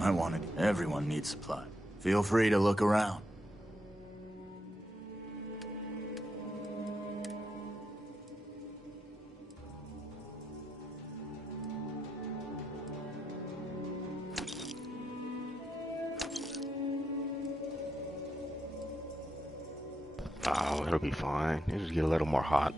Might want it. Everyone needs supply. Feel free to look around. Oh, it'll be fine. It'll just get a little more hot.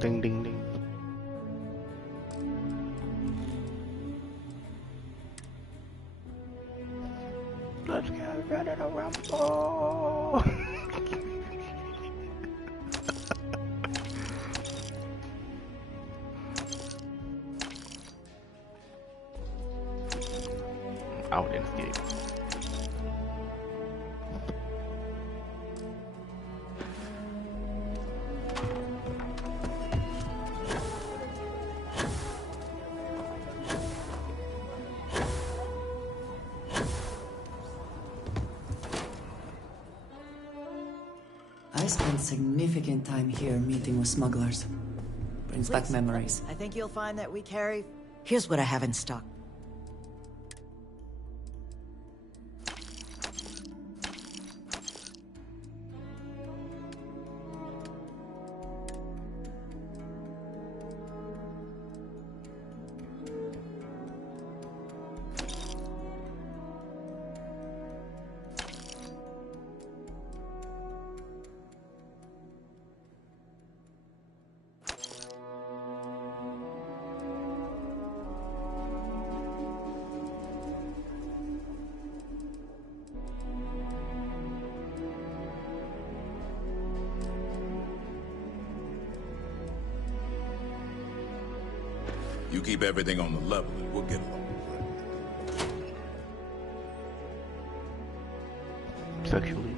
Ding, ding, ding. Let's get ready to rumble. Out and escape. I spent significant time here meeting with smugglers. Brings back memories. I think you'll find that we carry... Here's what I have in stock. You keep everything on the level and we'll get along. Sexually.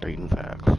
Stating facts.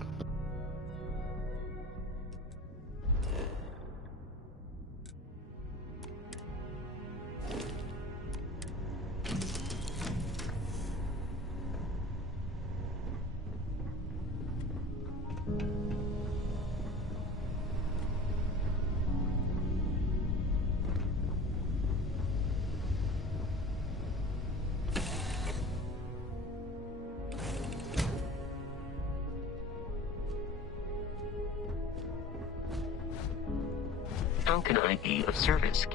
How can I be of service?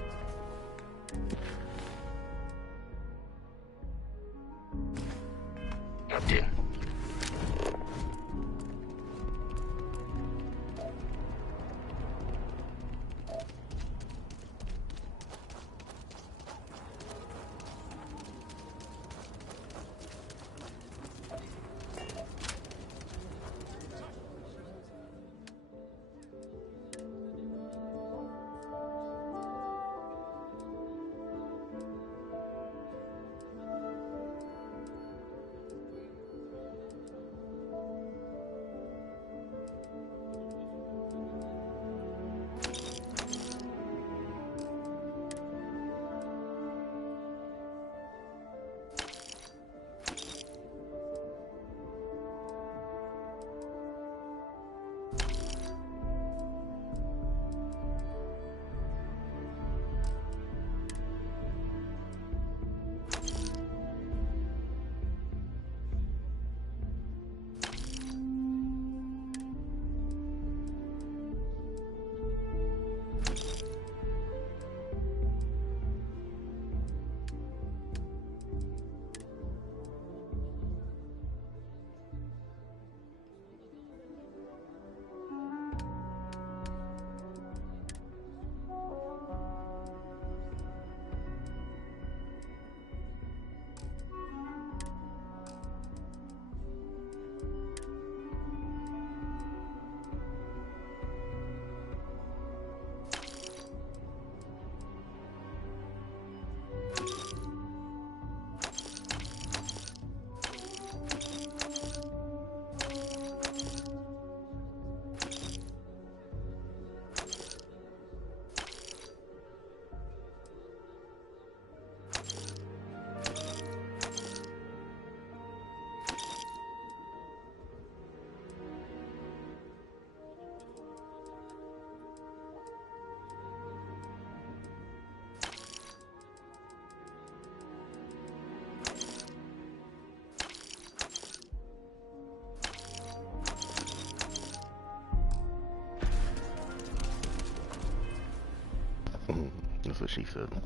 Captain. Starfield.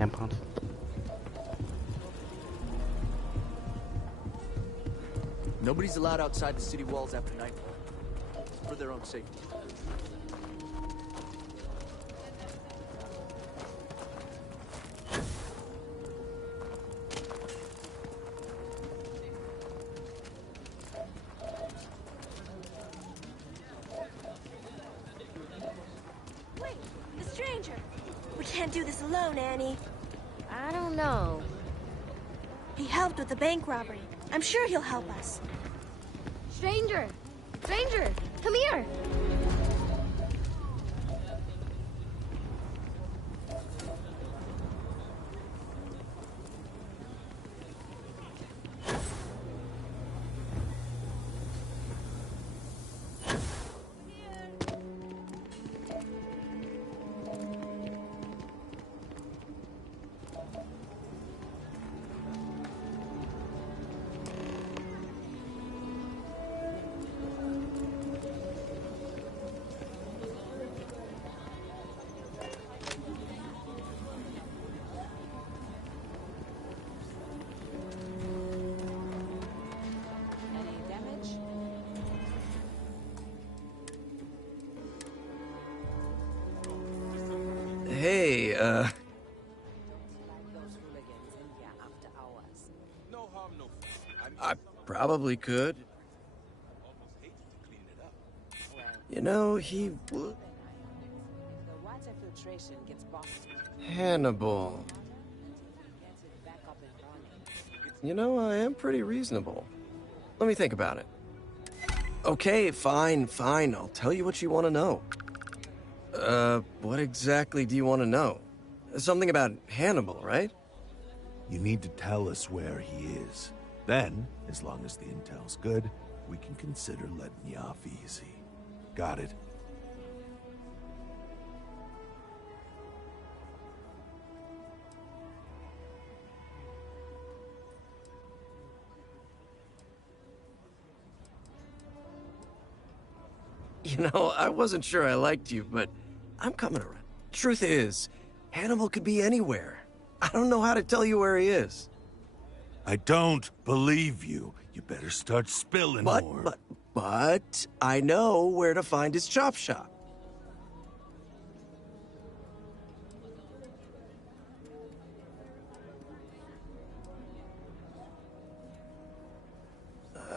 Tampons. Nobody's allowed outside the city walls after nightfall, for their own safety. Wait, the stranger! We can't do this alone, Annie. I don't know. He helped with the bank robbery. I'm sure he'll help us. Stranger! Stranger! Come here! Hey, I probably could. You know, he would. Hannibal. You know, I am pretty reasonable. Let me think about it. Okay, fine. I'll tell you what you want to know. What exactly do you want to know? Something about Hannibal, right? You need to tell us where he is. Then, as long as the intel's good, we can consider letting you off easy. Got it? You know, I wasn't sure I liked you, but I'm coming around. Truth is, Hannibal could be anywhere. I don't know how to tell you where he is. I don't believe you. You better start spilling more. But I know where to find his chop shop.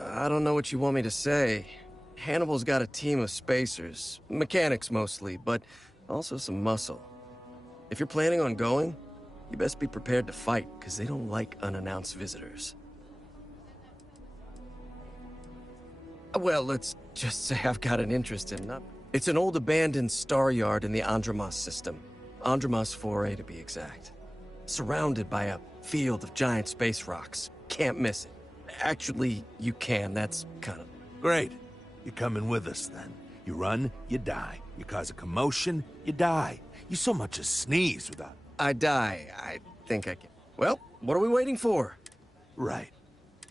I don't know what you want me to say. Hannibal's got a team of spacers, mechanics mostly, but also some muscle. If you're planning on going, you best be prepared to fight, because they don't like unannounced visitors. Well, let's just say I've got an interest in them. It's an old abandoned star yard in the Andromos system. Andromos 4A to be exact. Surrounded by a field of giant space rocks. Can't miss it. Actually, you can. That's kind of... Great. You're coming with us, then. You run, you die. You cause a commotion, you die. You so much as sneeze without... I die. I think I can. Well, what are we waiting for? Right.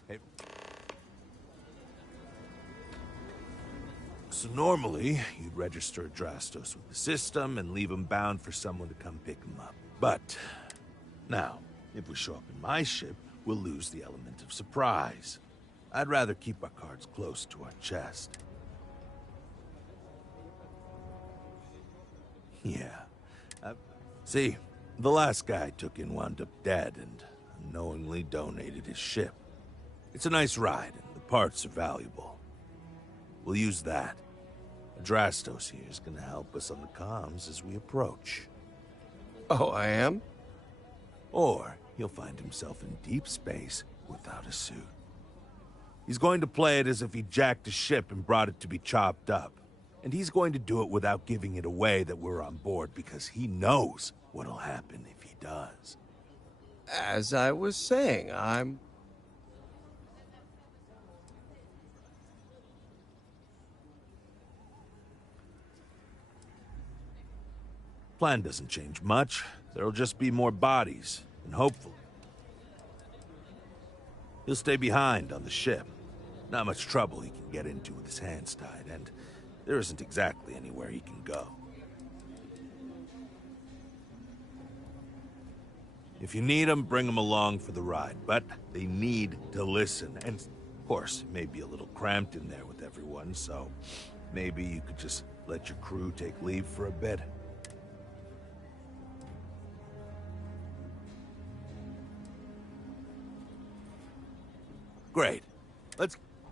Hey. So normally, you'd register Adrastos with the system and leave him bound for someone to come pick him up. But now, if we show up in my ship, we'll lose the element of surprise. I'd rather keep our cards close to our chest. Yeah. See, the last guy I took in wound up dead and unknowingly donated his ship. It's a nice ride, and the parts are valuable. We'll use that. Adrastos here is gonna help us on the comms as we approach. Oh, I am? Or he'll find himself in deep space without a suit. He's going to play it as if he jacked a ship and brought it to be chopped up. And he's going to do it without giving it away that we're on board because he knows what'll happen if he does. As I was saying, Plan doesn't change much. There'll just be more bodies, and hopefully he'll stay behind on the ship. Not much trouble he can get into with his hands tied, and there isn't exactly anywhere he can go. If you need them, bring them along for the ride, but they need to listen. And, of course, it may be a little cramped in there with everyone, so maybe you could just let your crew take leave for a bit. Great. The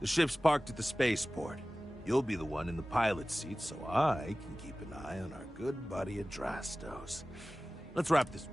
ship's parked at the spaceport. You'll be the one in the pilot's seat, so I can keep an eye on our good buddy Adrastos. Let's wrap this.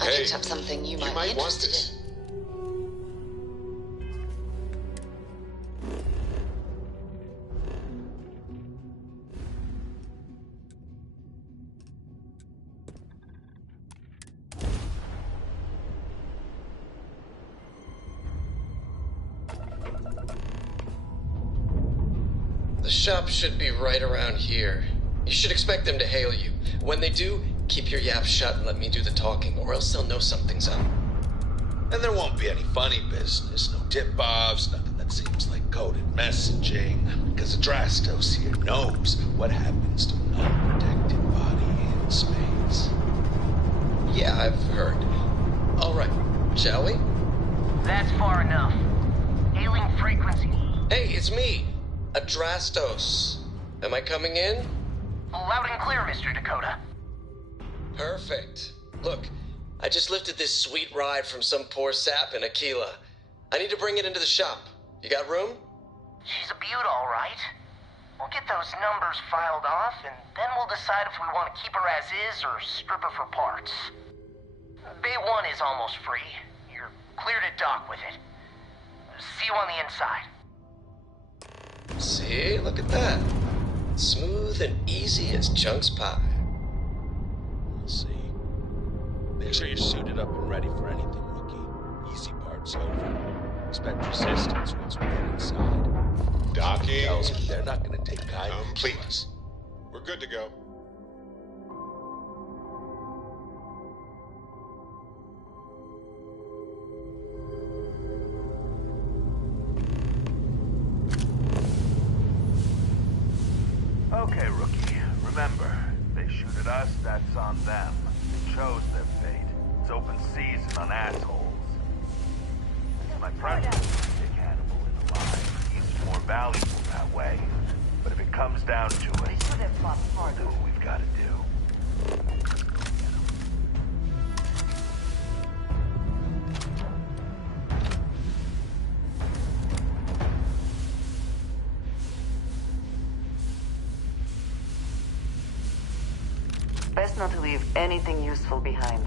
I picked up something you might be interested in. the shop should be right around here. You should expect them to hail you. When they do, keep your yap shut and let me do the talking, or else they'll know something's up. And there won't be any funny business, no tip-offs, nothing that seems like coded messaging, because Adrastos here knows what happens to an unprotected body in space. Yeah, I've heard. All right, shall we? That's far enough. Hailing frequency. Hey, it's me, Adrastos. Am I coming in? Loud and clear, Mr. Dakota. Perfect. Look, I just lifted this sweet ride from some poor sap in Aquila. I need to bring it into the shop. You got room? She's a beaut, all right. We'll get those numbers filed off, and then we'll decide if we want to keep her as is or strip her for parts. Bay 1 is almost free. You're clear to dock with it. See you on the inside. See, look at that. Smooth and easy as Chunk's pie. We'll see. Make sure you're suited up and ready for anything, rookie. Easy part's over. Expect resistance once we get inside. Docking. Tells me they're not gonna take guidance Complete. from us. We're good to go. Okay, rookie. Remember, they shoot at us, that's on them. They chose their fate. It's open season on assholes. My preference is to take Hannibal in alive. He's more valuable that way. But if it comes down to it, we'll do what we've got to do. Best not to leave anything useful behind.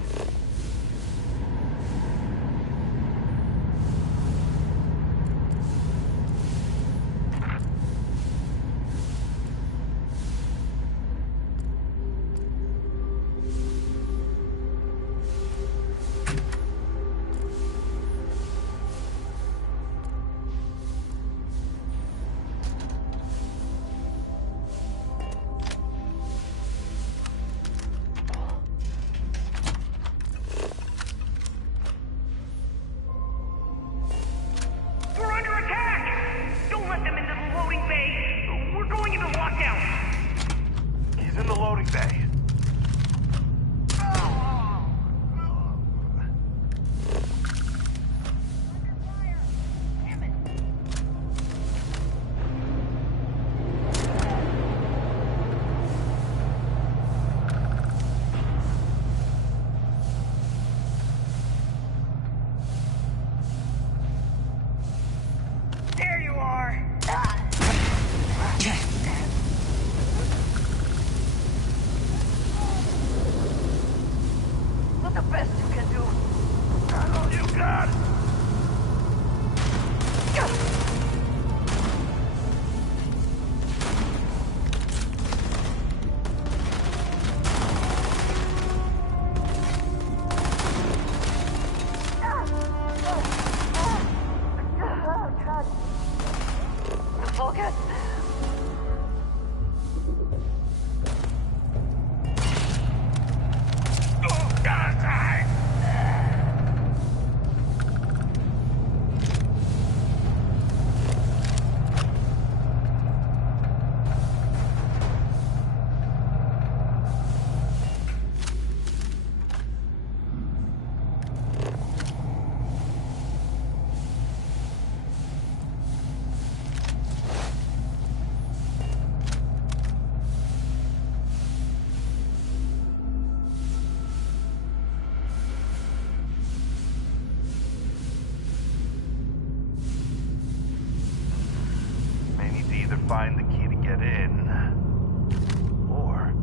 Find the key to get in. Or,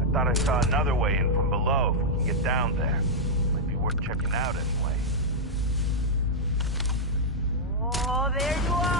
I thought I saw another way in from below if we can get down there. Might be worth checking out anyway. Oh, there you are!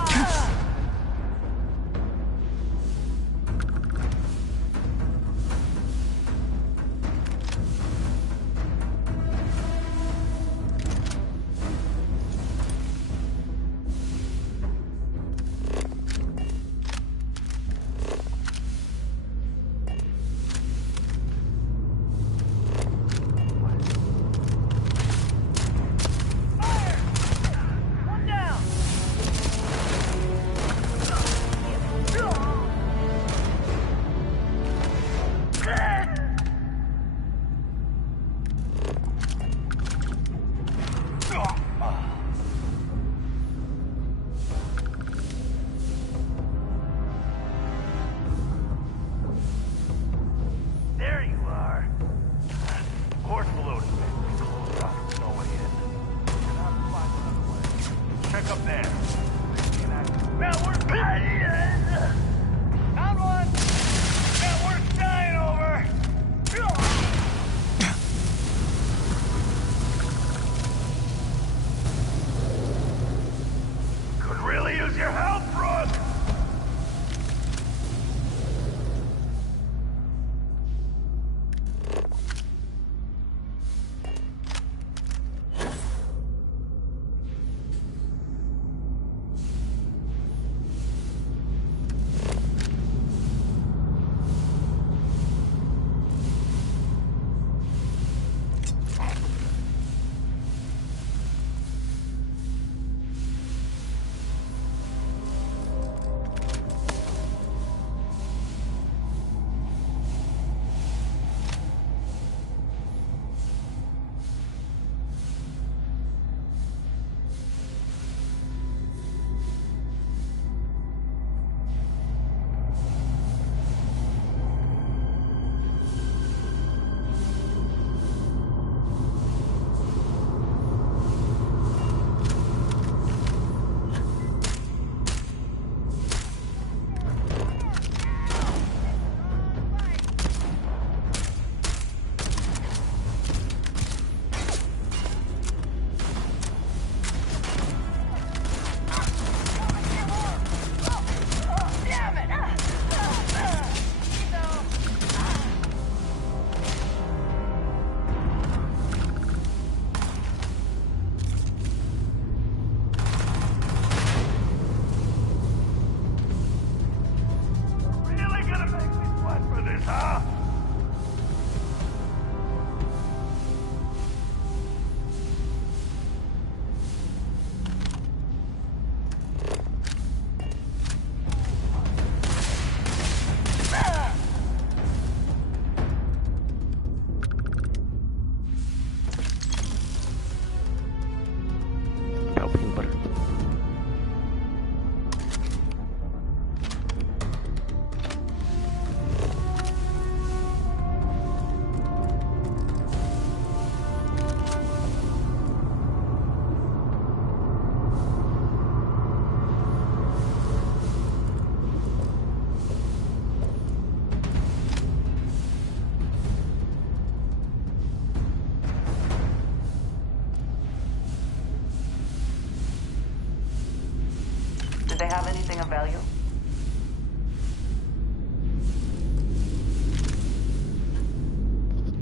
Did they have anything of value?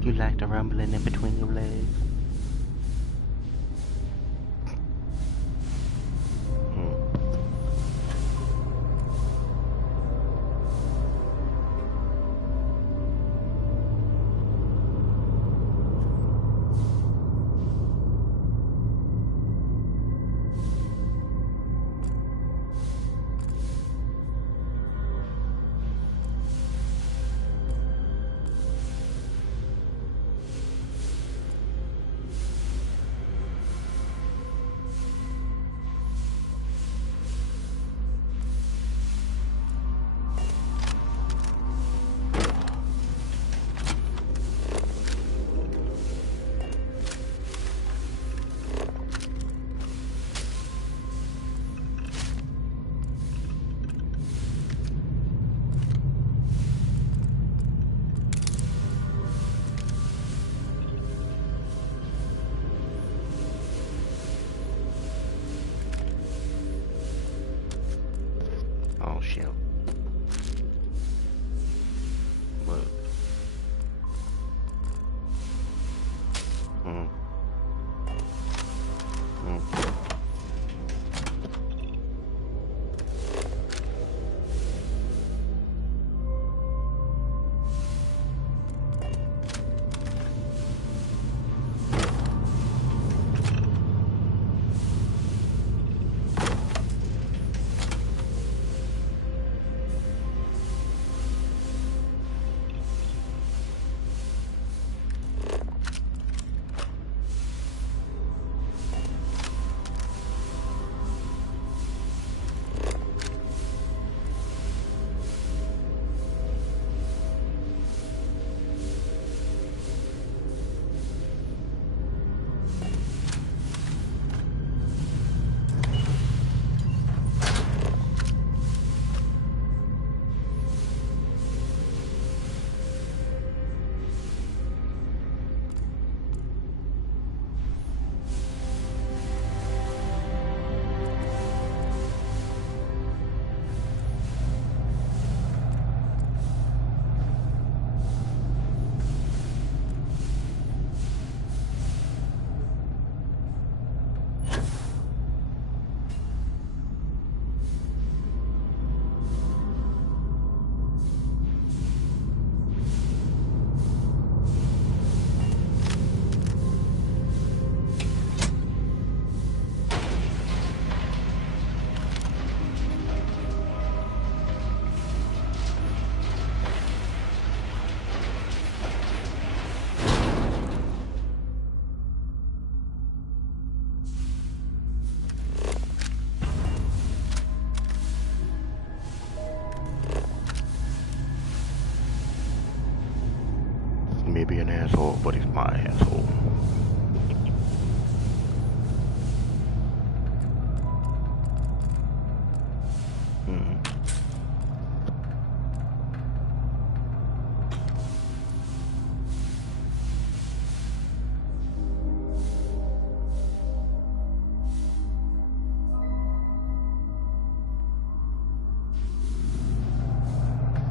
You like the rumbling in between your legs? Oh shit. Look. Maybe an asshole, but he's my asshole.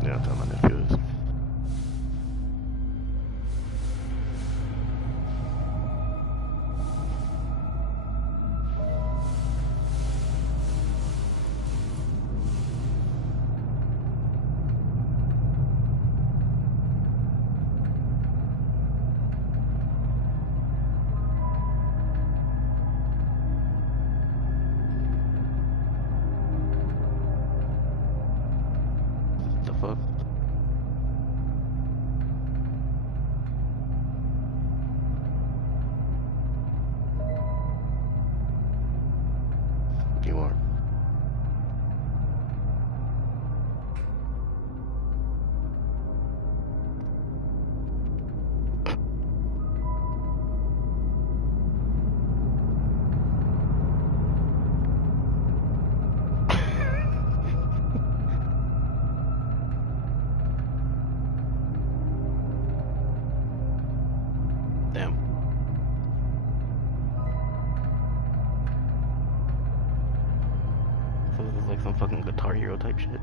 Yeah, tell my nephews. The fuck? some fucking Guitar Hero type shit.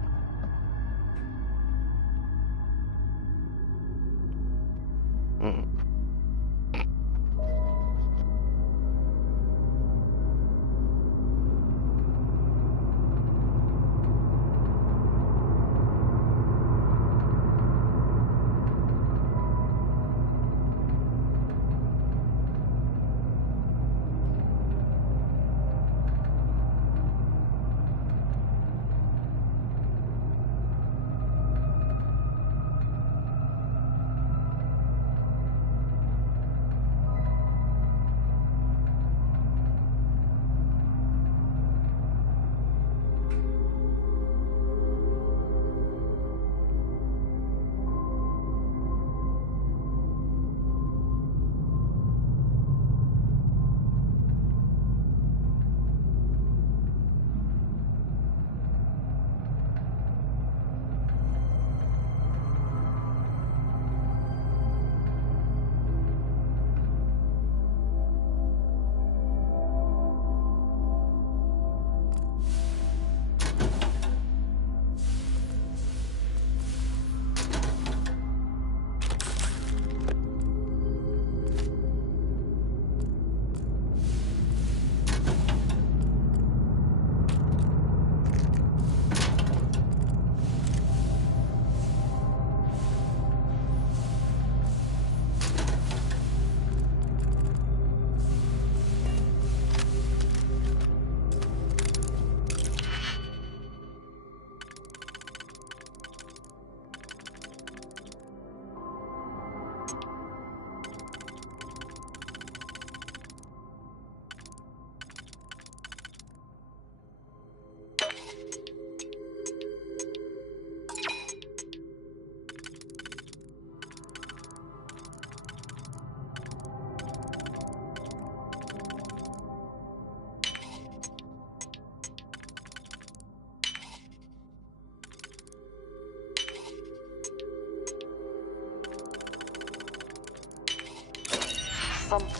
Someone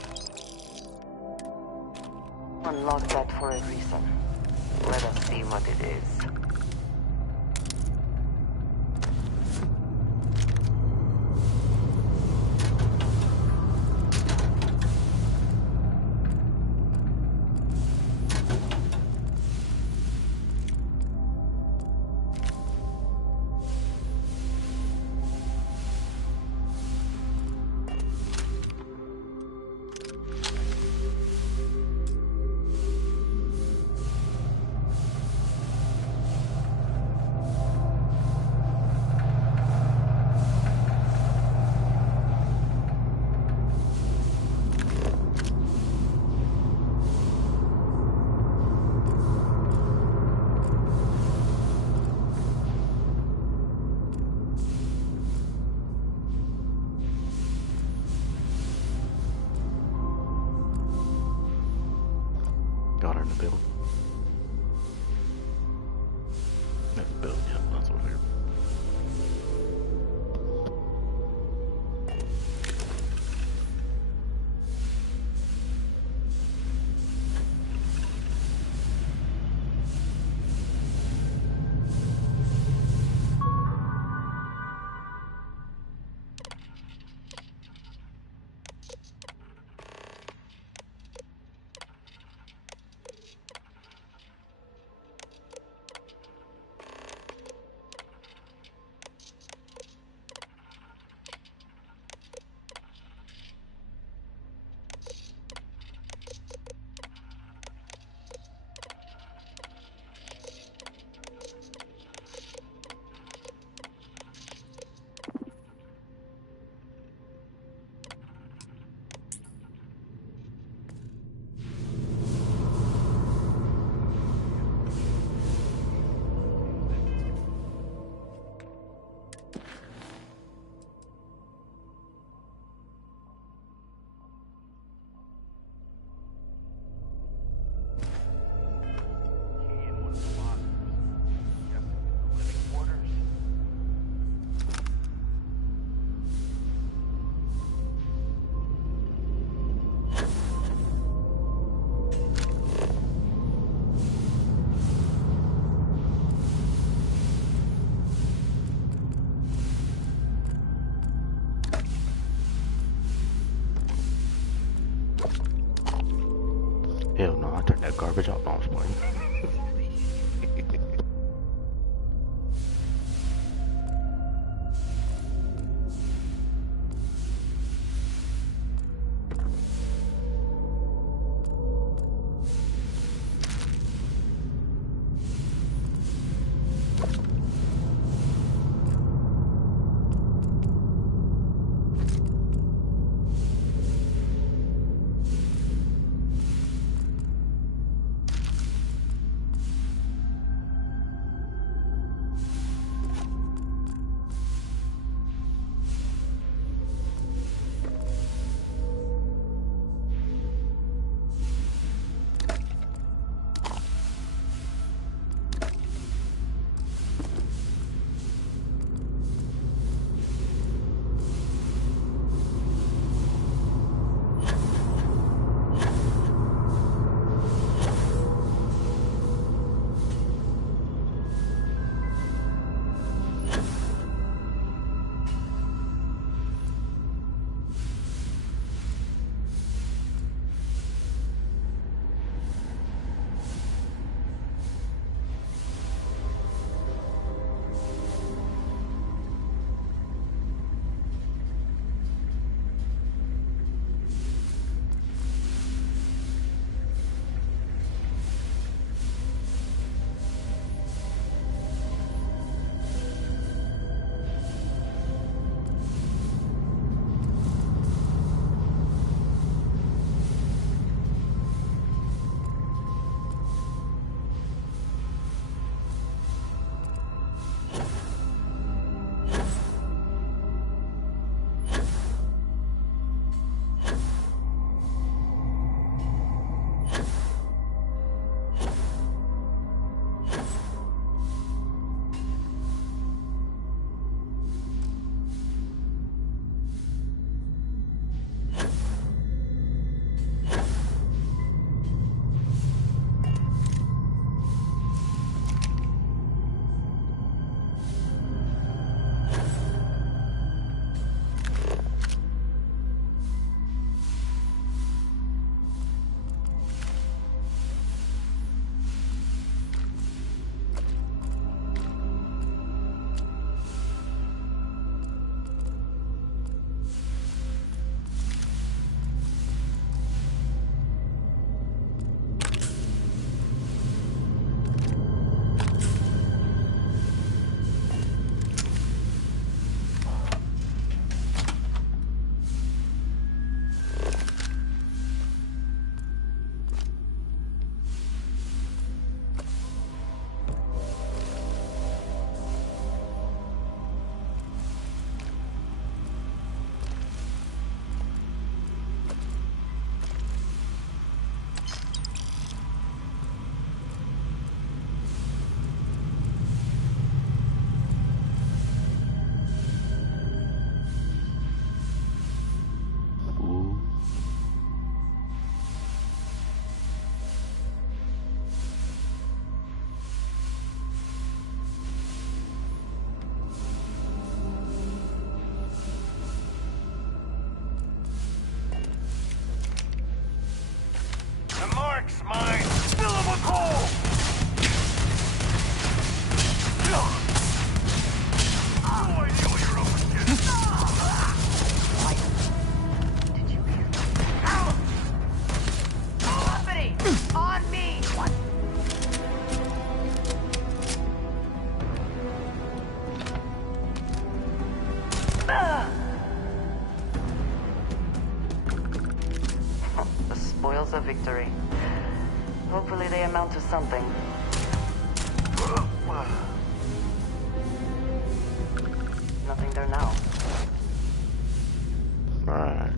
locked that for a reason. Let us see what it is. Got her in the build. Yeah, build, yeah, that's what I figured. Hell no, I turned that garbage off. No, I was playing. A victory. Hopefully they amount to something. Nothing there now. Right.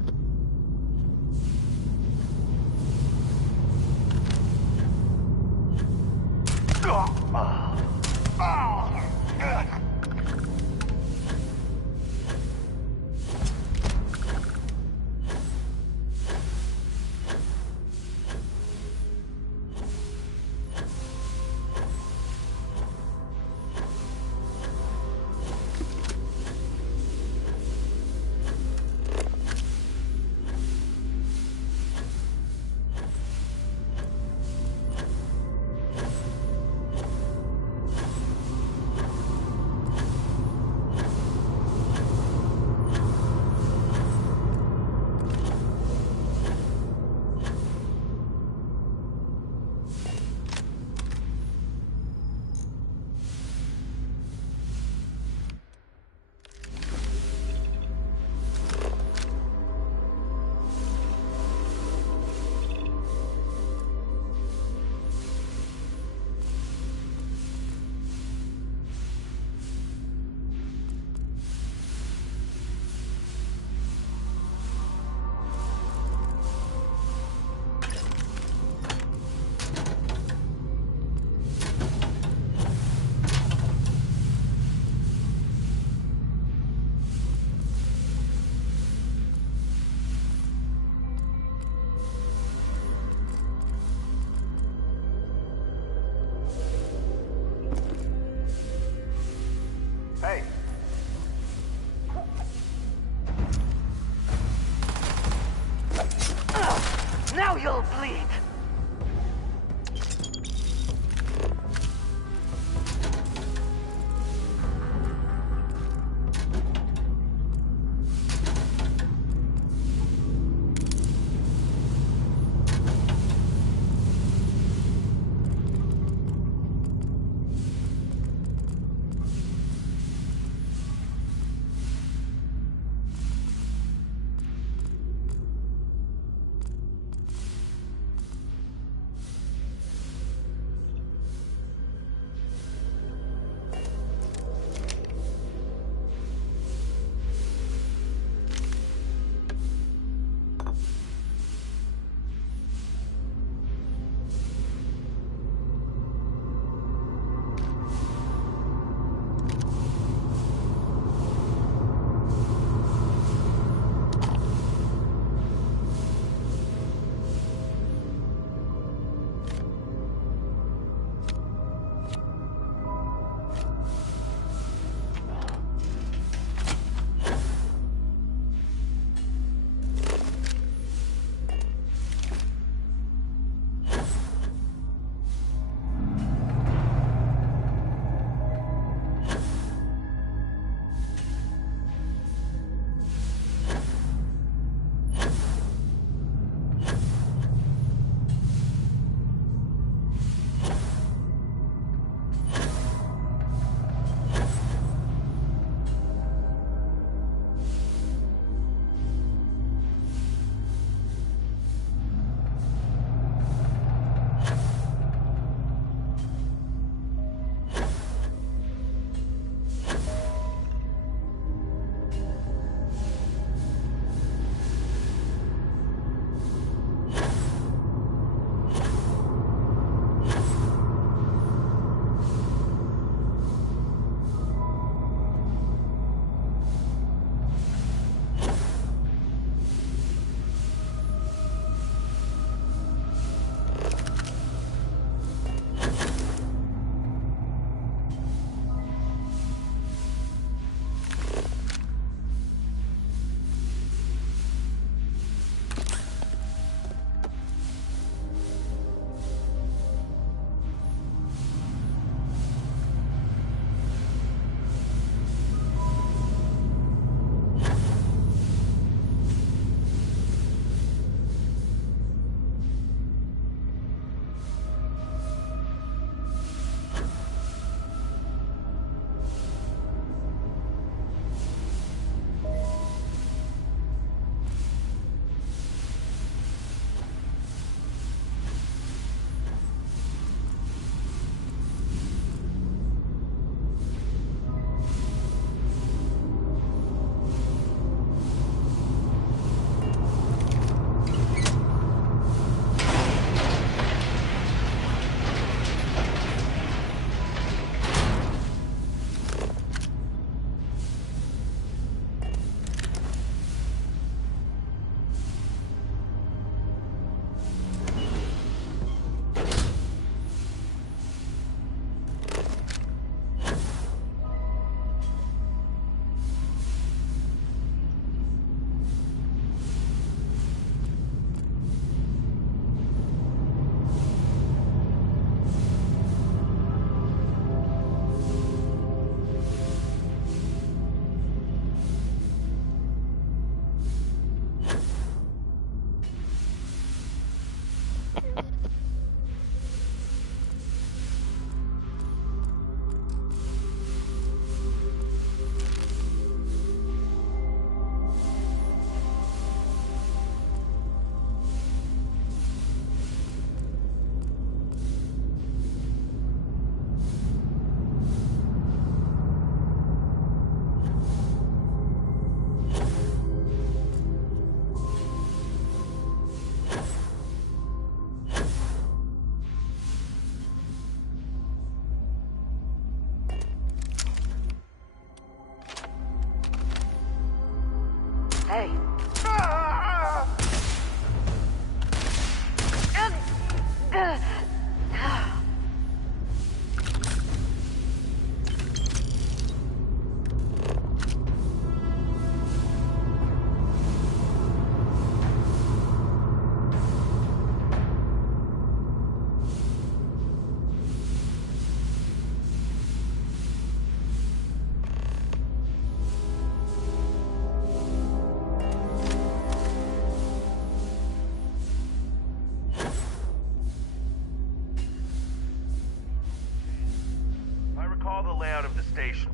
Wait.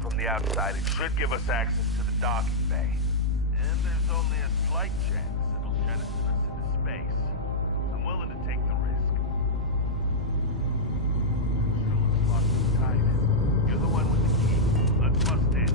from the outside, it should give us access to the docking bay. And there's only a slight chance it'll jettison us into space. I'm willing to take the risk. Sure looks locked and tight. You're the one with the key. Let's bust in.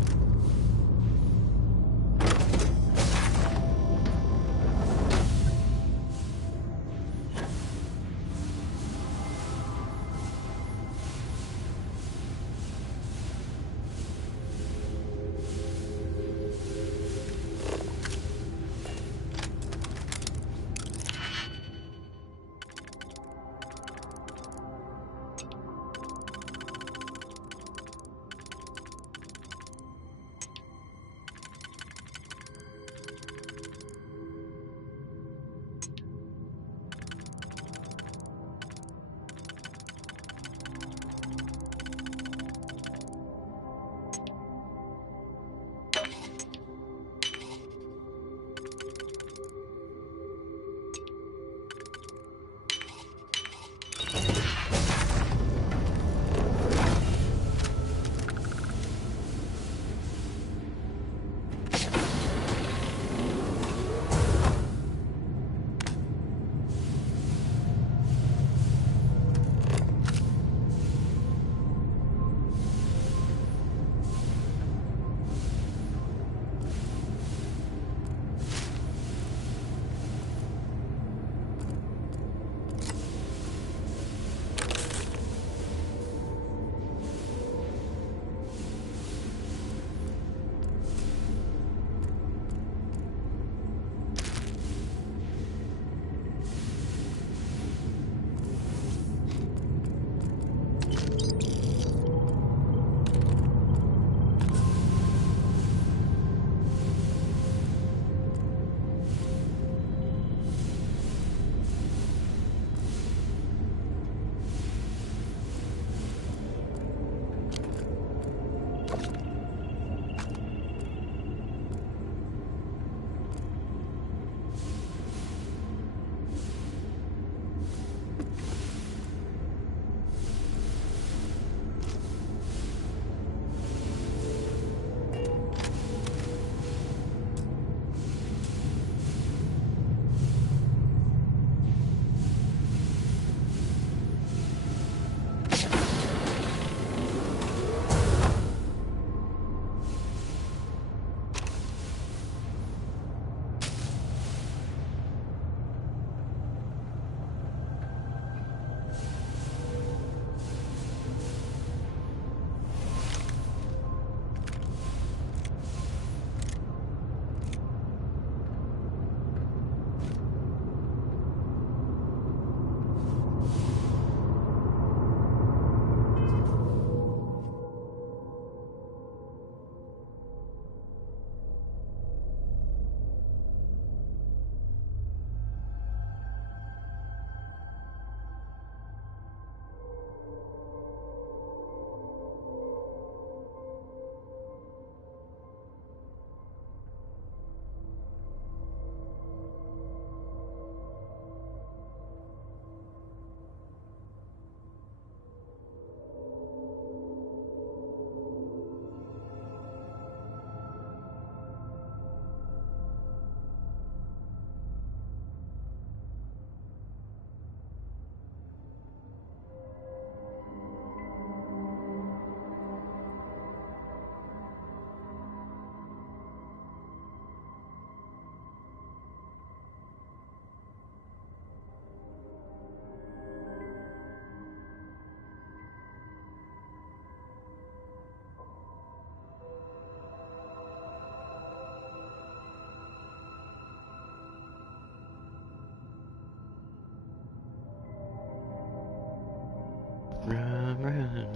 Run, run,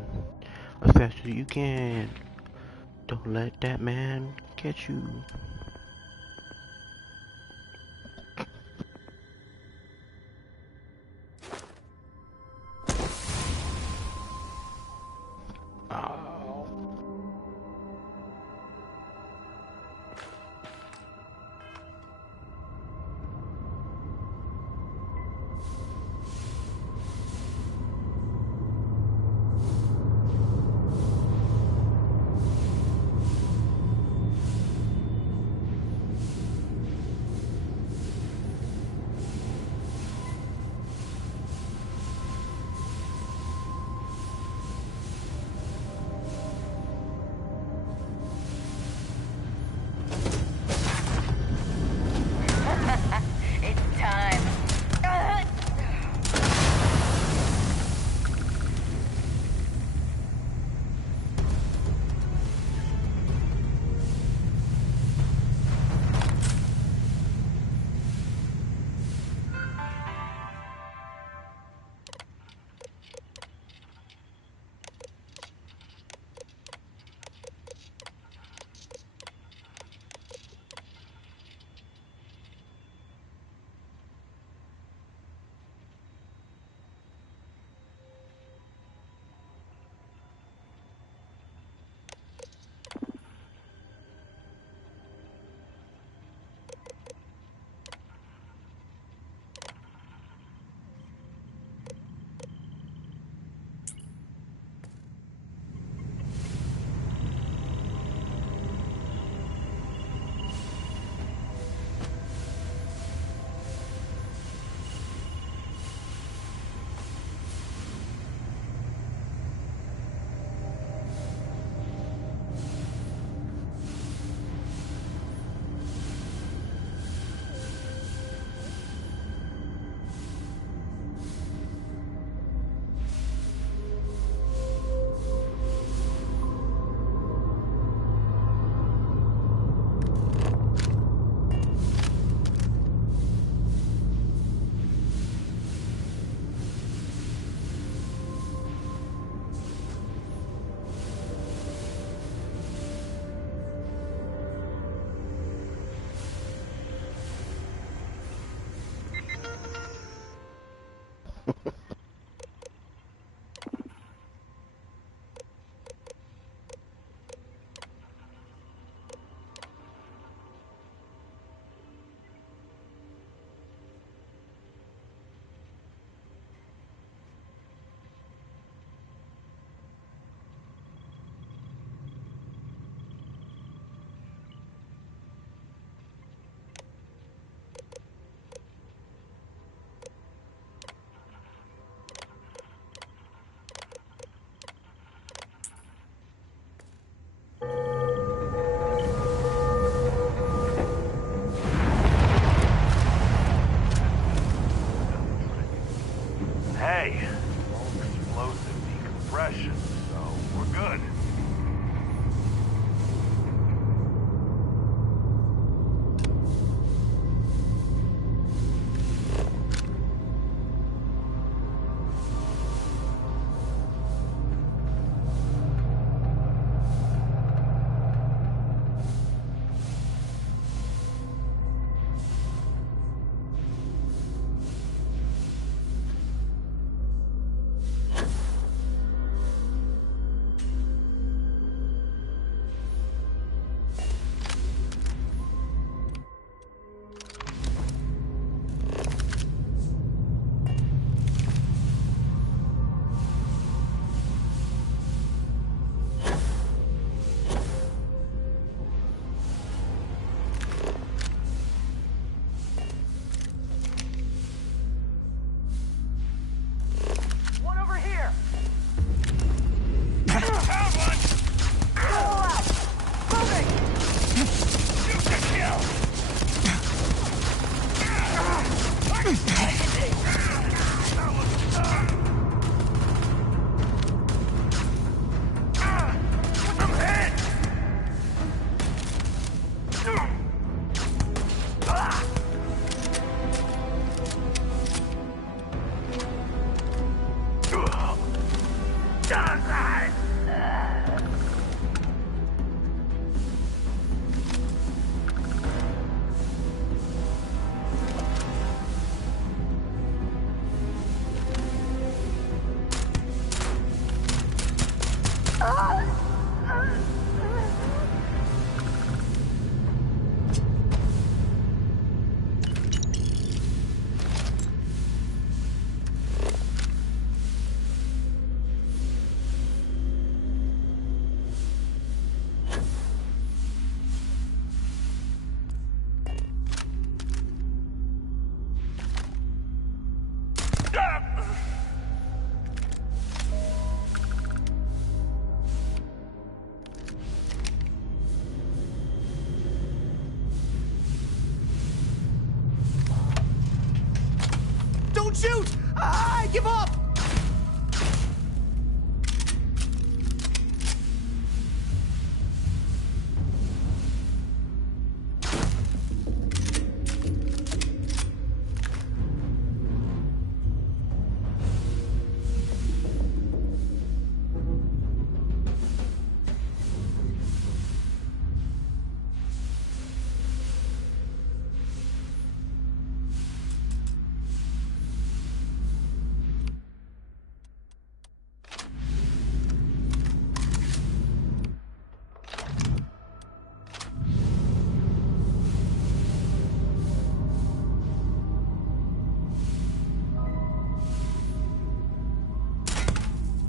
as fast as you can. Don't let that man catch you. Hey, low explosive decompression, so we're good. Don't shoot! I give up!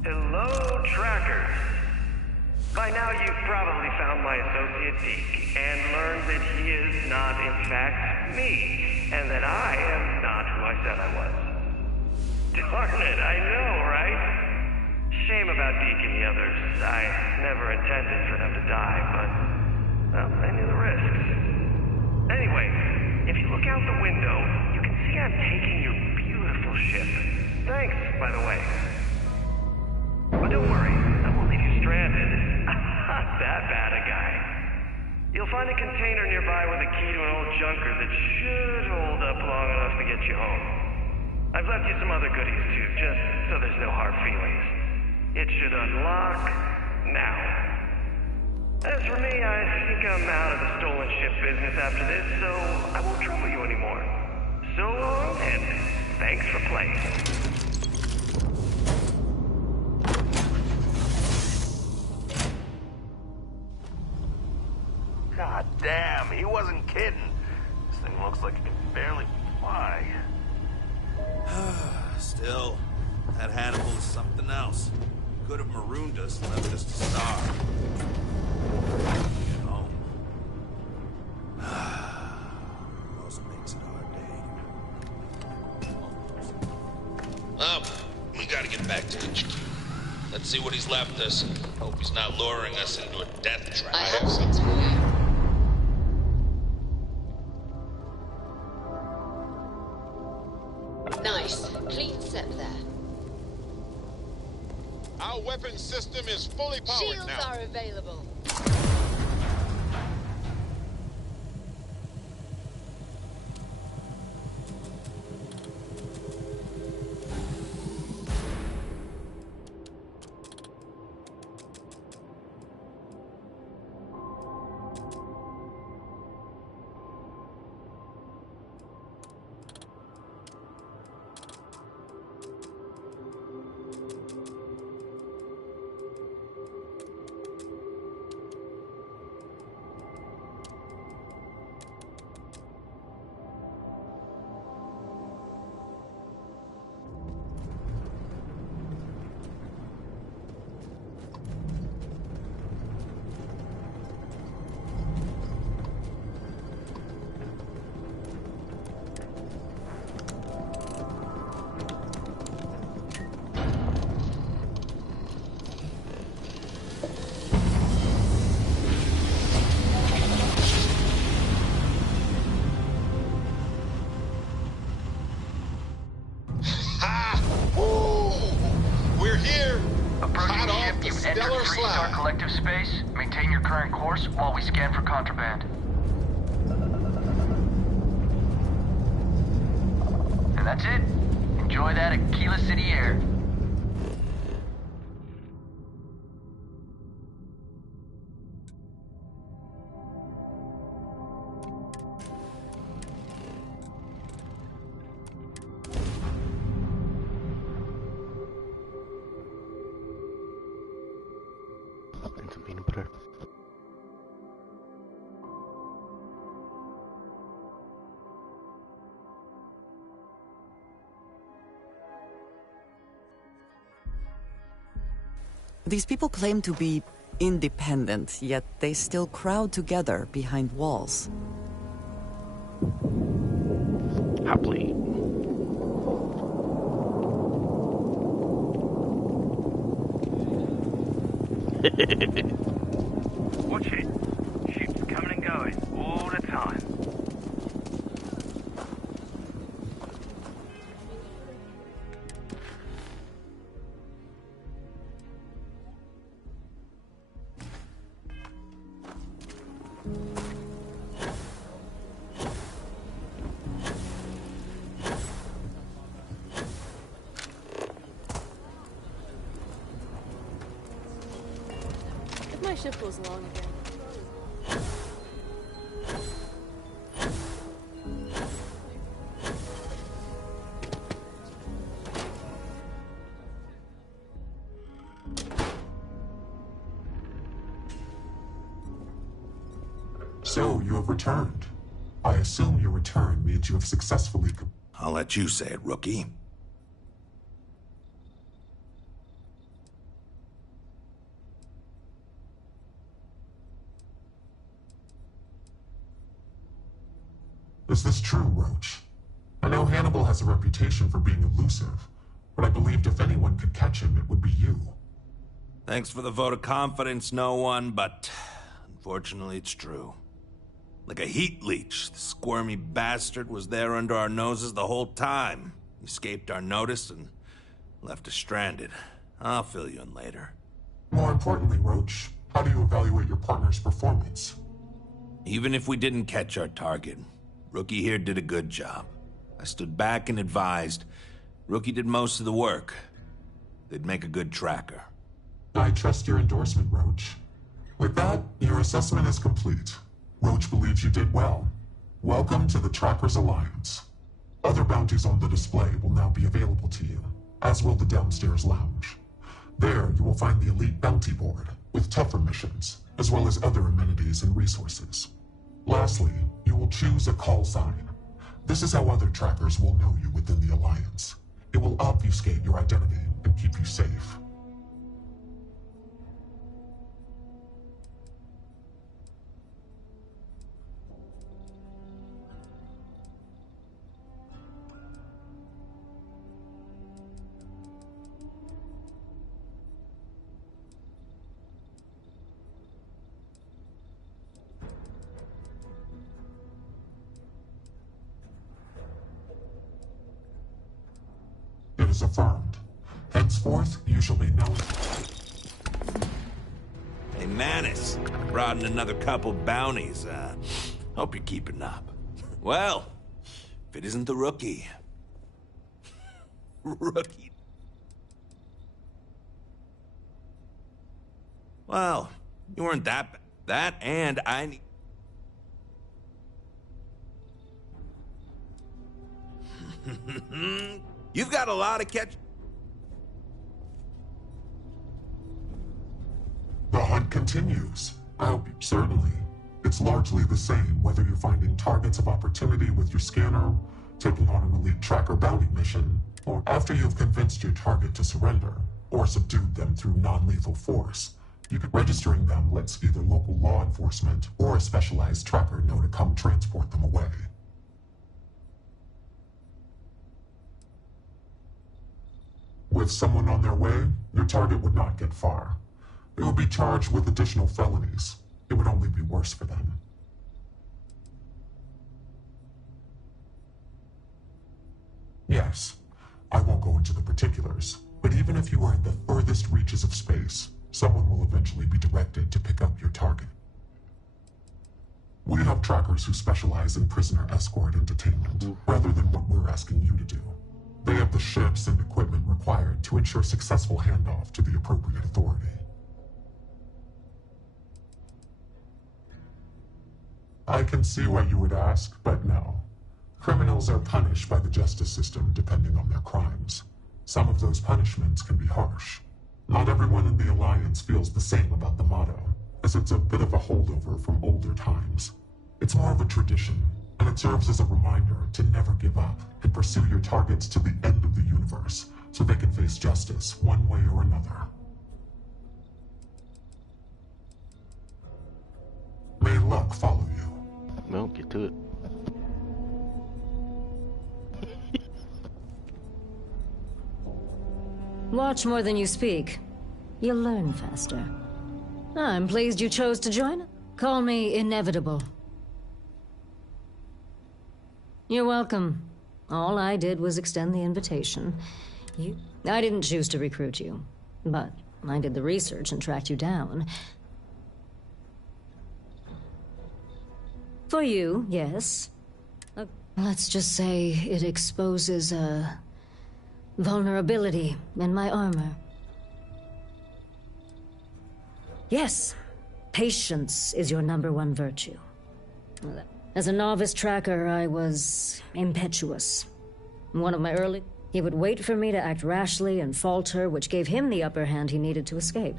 Hello, trackers. By now you've probably found my associate Deke and learned that he is not, in fact, me, and that I am not who I said I was. Darn it, I know, right? Shame about Deke and the others. I never intended for them to die, but, well, I knew the risks. Anyway, if you look out the window, you can see I'm taking your beautiful ship. Thanks, by the way. But don't worry, I won't leave you stranded. I'm not that bad a guy. You'll find a container nearby with a key to an old junker that should hold up long enough to get you home. I've left you some other goodies too, just so there's no hard feelings. It should unlock now. As for me, I think I'm out of the stolen ship business after this, so I won't trouble you anymore. So long, and thanks for playing. God damn, he wasn't kidding. This thing looks like it can barely fly. Still, that Hannibal is something else. Could have marooned us and left us to starve. Get home. Also makes it hard day. We gotta get back to HQ. Let's see what he's left us. Hope he's not luring us into a death trap. I have sense for you. Nice. Clean set there. Our weapons system is fully powered Shields now. are available. We're here. Approaching Hot off ship, the you've entered stellar 3-star slide. collective space. Maintain your current course while we scan for contraband. And that's it. Enjoy that Aquila City air. And some peanut butter. These people claim to be independent, yet they still crowd together behind walls. Happily. Watch it. Ships coming and going all the time. If my ship goes long again. So, you have returned. I assume your return means you have successfully... I'll let you say it, rookie. Is this true, Roach? I know Hannibal has a reputation for being elusive, but I believed if anyone could catch him, it would be you. Thanks for the vote of confidence, no one, but unfortunately it's true. Like a heat leech, the squirmy bastard was there under our noses the whole time. He escaped our notice and left us stranded. I'll fill you in later. More importantly, Roach, how do you evaluate your partner's performance? Even if we didn't catch our target, Rookie here did a good job. I stood back and advised. Rookie did most of the work. They'd make a good tracker. I trust your endorsement, Roach. With that, your assessment is complete. Roach believes you did well. Welcome to the Trackers Alliance. Other bounties on the display will now be available to you, as will the downstairs lounge. There, you will find the Elite Bounty Board, with tougher missions, as well as other amenities and resources. Lastly, you will choose a call sign. This is how other trackers will know you within the Alliance. It will obfuscate your identity and keep you safe. It is affirmed. Henceforth, you shall be known. Manus. Brought in another couple bounties. Hope you're keeping up. Well, if it isn't the rookie. Rookie. Well, you weren't that bad. That and I need... You've got a lot of catch... The hunt continues. Certainly. It's largely the same whether you're finding targets of opportunity with your scanner, taking on an elite tracker bounty mission, or after you've convinced your target to surrender, or subdued them through non-lethal force. Registering them lets either local law enforcement or a specialized tracker know to come transport them away. With someone on their way, your target would not get far. They would be charged with additional felonies. It would only be worse for them. Yes, I won't go into the particulars, but even if you are in the furthest reaches of space, someone will eventually be directed to pick up your target. We have trackers who specialize in prisoner escort and detainment, rather than what we're asking you to do. They have the ships and equipment required to ensure successful handoff to the appropriate authority. I can see why you would ask, but no. Criminals are punished by the justice system depending on their crimes. Some of those punishments can be harsh. Not everyone in the Alliance feels the same about the motto, as it's a bit of a holdover from older times. It's more of a tradition, and it serves as a reminder to never give up and pursue your targets to the end of the universe, so they can face justice one way or another. May luck follow you. Well, get to it. Watch more than you speak. You'll learn faster. I'm pleased you chose to join. Call me inevitable. You're welcome. All I did was extend the invitation. I didn't choose to recruit you, but I did the research and tracked you down. For you, yes. Let's just say it exposes a vulnerability in my armor. Yes, patience is your #1 virtue. As a novice tracker, I was impetuous. One of my early... He would wait for me to act rashly and falter, which gave him the upper hand he needed to escape.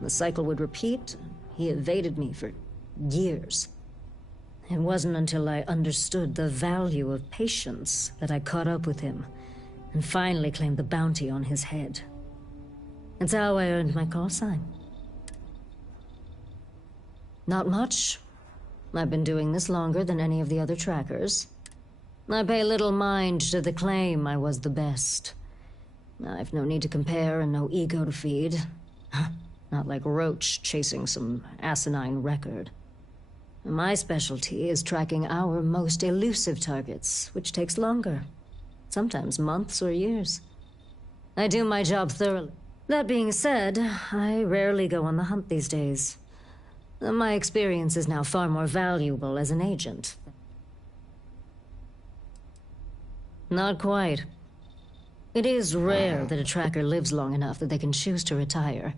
The cycle would repeat. He evaded me for years. It wasn't until I understood the value of patience that I caught up with him and finally claimed the bounty on his head. It's how I earned my call sign. Not much. I've been doing this longer than any of the other trackers. I pay little mind to the claim I was the best. I've no need to compare and no ego to feed. Not like Roach chasing some asinine record. My specialty is tracking our most elusive targets, which takes longer. Sometimes months or years. I do my job thoroughly. That being said, I rarely go on the hunt these days. My experience is now far more valuable as an agent. Not quite. It is rare that a tracker lives long enough that they can choose to retire.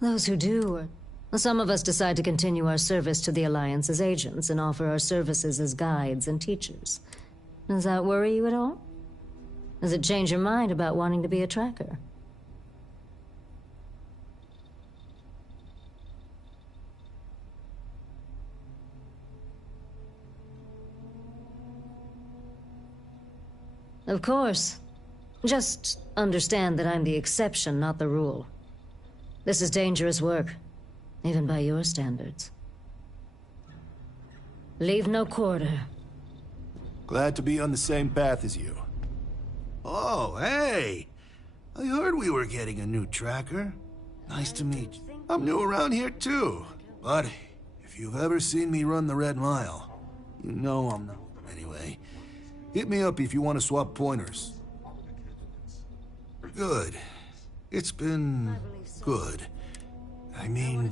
Those who do, some of us decide to continue our service to the Alliance as agents and offer our services as guides and teachers. Does that worry you at all? Does it change your mind about wanting to be a tracker? Of course. Just understand that I'm the exception, not the rule. This is dangerous work, even by your standards. Leave no quarter. Glad to be on the same path as you. Oh, hey! I heard we were getting a new tracker. Nice to meet you. I'm new around here too. But if you've ever seen me run the Red Mile, you know I'm not. Anyway, hit me up if you want to swap pointers. Good. It's been good. I mean,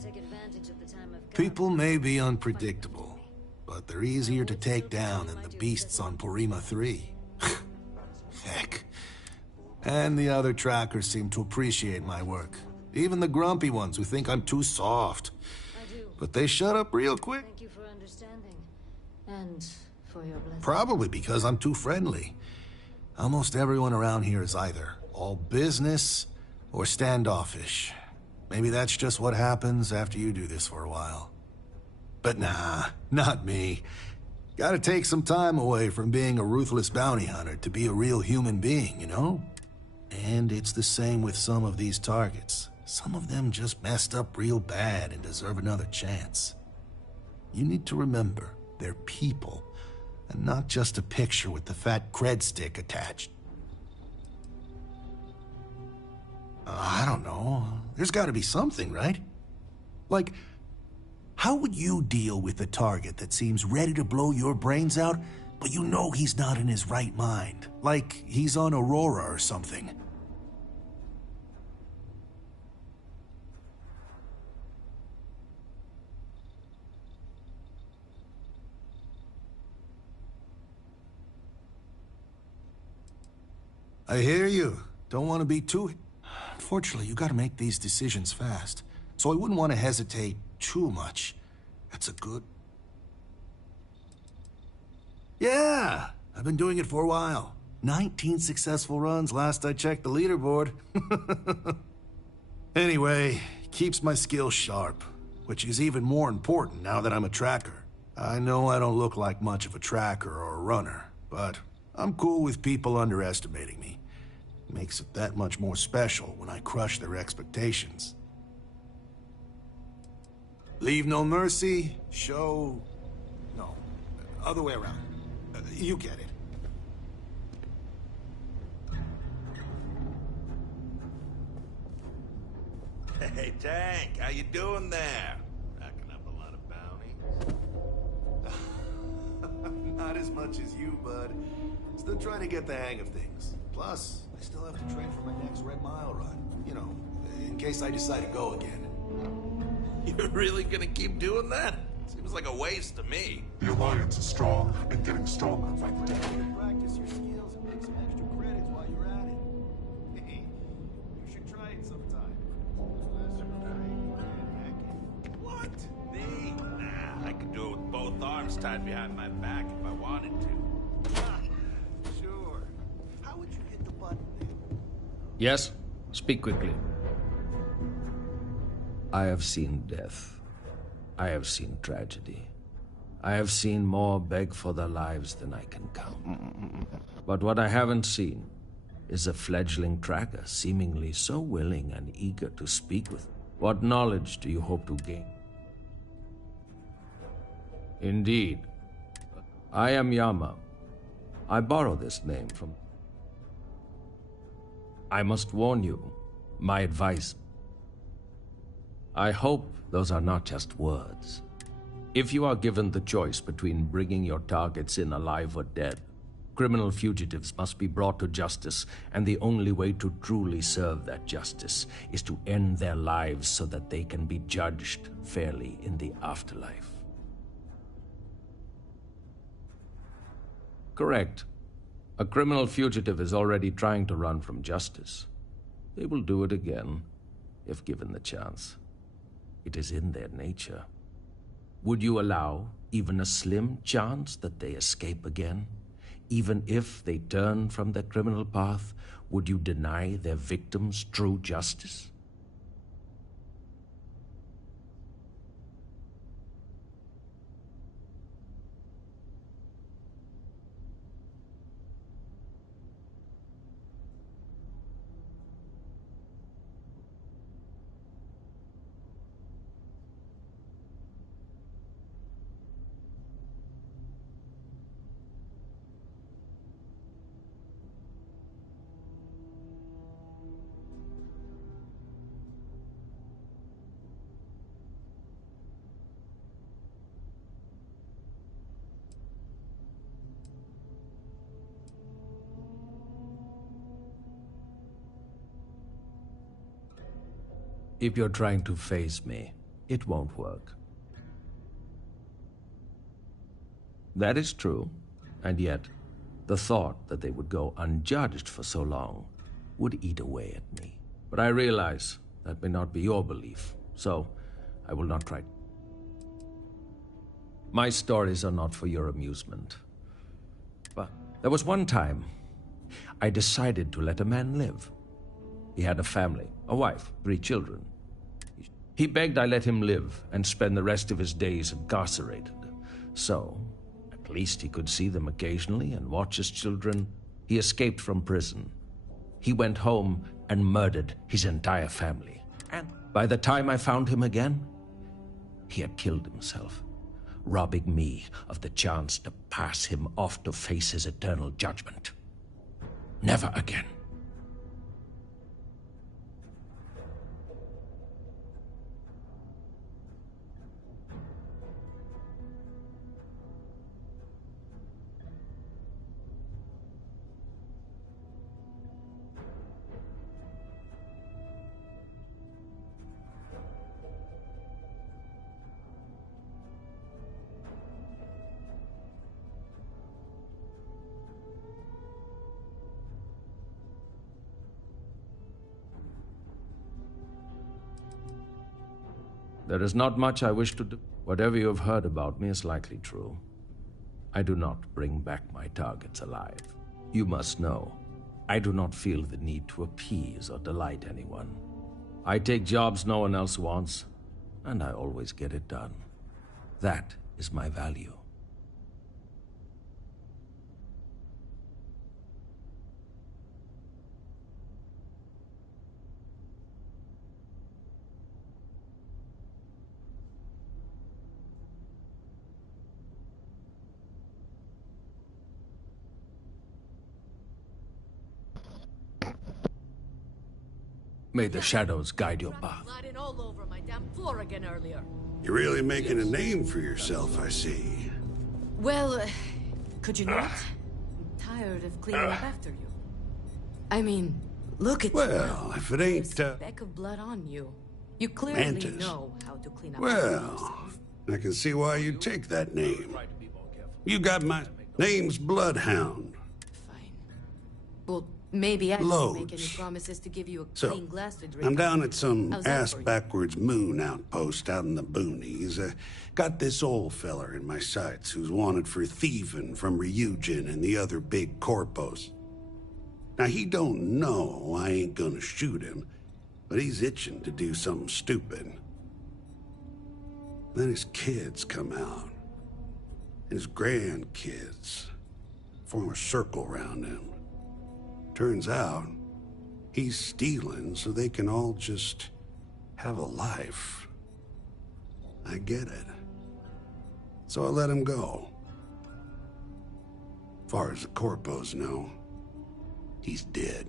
People may be unpredictable, but they're easier to take down than the beasts on Porima 3. Heck. And the other trackers seem to appreciate my work. Even the grumpy ones who think I'm too soft. But they shut up real quick. Thank you for understanding. And for your blessing. Probably because I'm too friendly. Almost everyone around here is either all business or standoffish. Maybe that's just what happens after you do this for a while. But nah, not me. Gotta take some time away from being a ruthless bounty hunter to be a real human being, you know? And it's the same with some of these targets. Some of them just messed up real bad and deserve another chance. You need to remember, they're people, and not just a picture with the fat cred stick attached. I don't know. There's gotta be something, right? Like, how would you deal with a target that seems ready to blow your brains out, but you know he's not in his right mind? Like he's on Aurora or something. I hear you. Don't want to be too... Unfortunately, you gotta make these decisions fast. So I wouldn't want to hesitate too much. That's a good... Yeah! I've been doing it for a while. 19 successful runs last I checked the leaderboard. Anyway, keeps my skills sharp, which is even more important now that I'm a tracker. I know I don't look like much of a tracker or a runner, but I'm cool with people underestimating me. Makes it that much more special when I crush their expectations. Leave no mercy, show... No, other way around. You get it. Hey, Tank, how you doing there? Racking up a lot of bounties? Not as much as you, bud. Still trying to get the hang of things. Plus, I still have to train for my next Red Mile run. You know, in case I decide to go again. You're really gonna keep doing that? Seems like a waste to me. The Alliance is strong and getting stronger by the day. Practice your skills and make some extra credits while you're at it. Hey, you should try it sometime. What? Me? Nah, I could do it with both arms tied behind my back if I wanted to. Sure. How would you hit the button then? Yes? Speak quickly. I have seen death. I have seen tragedy. I have seen more beg for their lives than I can count. But what I haven't seen is a fledgling tracker seemingly so willing and eager to speak with. What knowledge do you hope to gain? Indeed. I am Yama. I borrow this name from... I must warn you, my advice... I hope those are not just words. If you are given the choice between bringing your targets in alive or dead, criminal fugitives must be brought to justice, and the only way to truly serve that justice is to end their lives so that they can be judged fairly in the afterlife. Correct. A criminal fugitive is already trying to run from justice. They will do it again, if given the chance. It is in their nature. Would you allow even a slim chance that they escape again? Even if they turn from their criminal path, would you deny their victims true justice? If you're trying to face me, it won't work. That is true, and yet the thought that they would go unjudged for so long would eat away at me. But I realize that may not be your belief, so I will not try. My stories are not for your amusement. But there was one time I decided to let a man live. He had a family, a wife, 3 children. He begged I let him live and spend the rest of his days incarcerated. So, at least he could see them occasionally and watch his children. He escaped from prison. He went home and murdered his entire family. And by the time I found him again, he had killed himself, robbing me of the chance to pass him off to face his eternal judgment. Never again. There is not much I wish to do. Whatever you have heard about me is likely true. I do not bring back my targets alive. You must know, I do not feel the need to appease or delight anyone. I take jobs no one else wants, and I always get it done. That is my value. May the shadows guide your path. All over my damn floor again earlier. You're really making a name for yourself, I see. Well, could you not? I'm tired of cleaning up after you. I mean, look at you. Well, if it ain't, There's a speck of blood on you. You clearly Mantis. know how to clean up after yourself. Well, I can see why you take that name. You got my name's Bloodhound. Well, maybe I Loads. should make any promises to give you a So, clean glass to drink. I'm down at some How's that for you? ass-backwards moon outpost out in the boonies. Got this old feller in my sights who's wanted for thieving from Ryujin and the other big corpos. Now, he don't know I ain't gonna shoot him, but he's itching to do something stupid. Then his kids come out, and his grandkids form a circle around him. Turns out, he's stealing so they can all just have a life. I get it. So I let him go. Far as the corpos know, he's dead.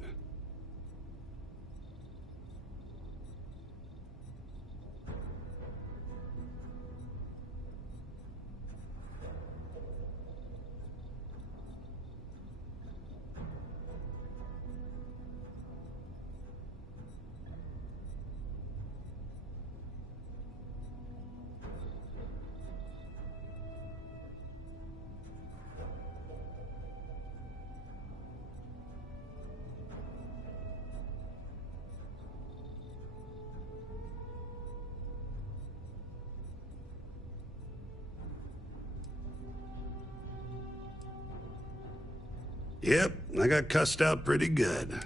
Yep, I got cussed out pretty good.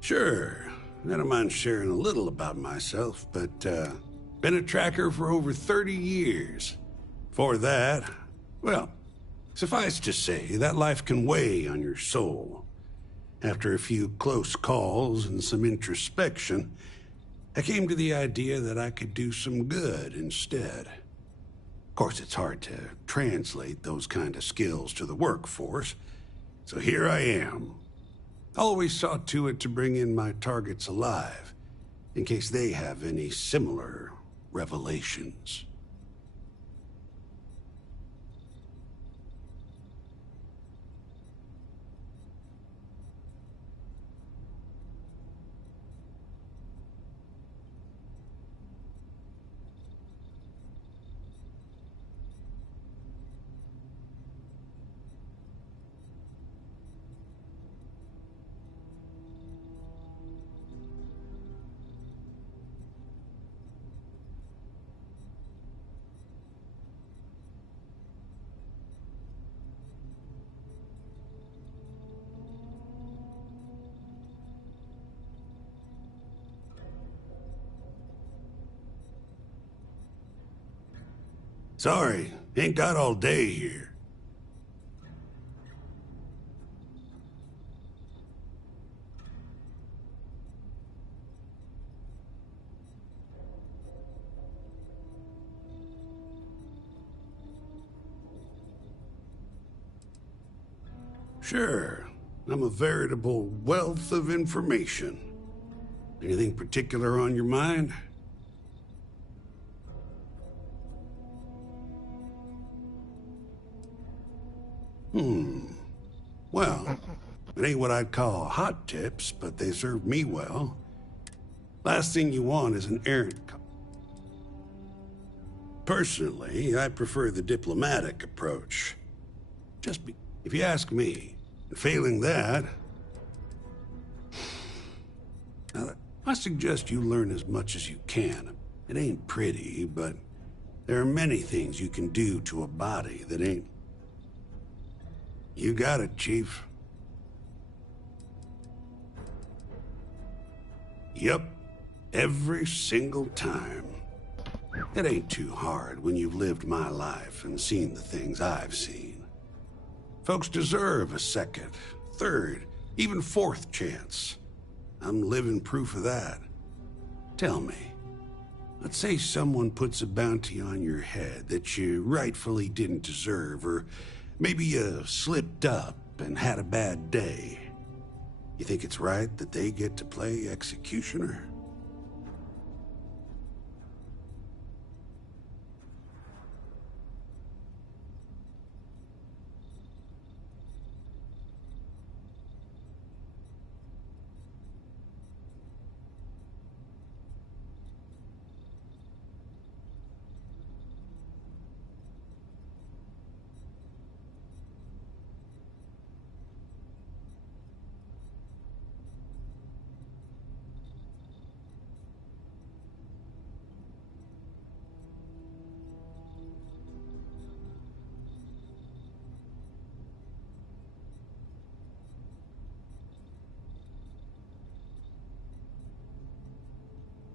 Sure, I don't mind sharing a little about myself, but been a tracker for over 30 years. For that, well, suffice to say, that life can weigh on your soul. After a few close calls and some introspection, I came to the idea that I could do some good instead. Of course, it's hard to translate those kind of skills to the workforce, so here I am. Always saw to it to bring in my targets alive, in case they have any similar revelations. Sorry, ain't got all day here. Sure. I'm a veritable wealth of information. Anything particular on your mind? Well, it ain't what I'd call hot tips, but they serve me well. Last thing you want is an errant cop. Personally, I prefer the diplomatic approach. If you ask me, failing that, I suggest you learn as much as you can. It ain't pretty, but there are many things you can do to a body that ain't. You got it, Chief. Yup, every single time. It ain't too hard when you've lived my life and seen the things I've seen. Folks deserve a second, third, even fourth chance. I'm living proof of that. Tell me, let's say someone puts a bounty on your head that you rightfully didn't deserve, or maybe you slipped up and had a bad day. You think it's right that they get to play executioner?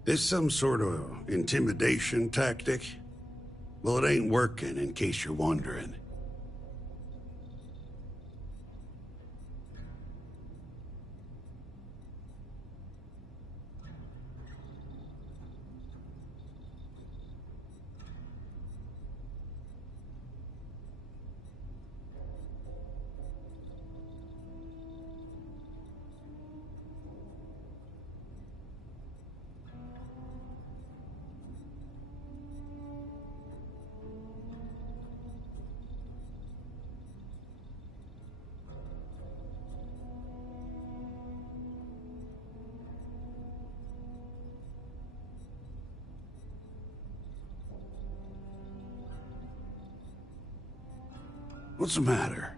This some sort of intimidation tactic? Well, it ain't working, in case you're wondering. What's the matter?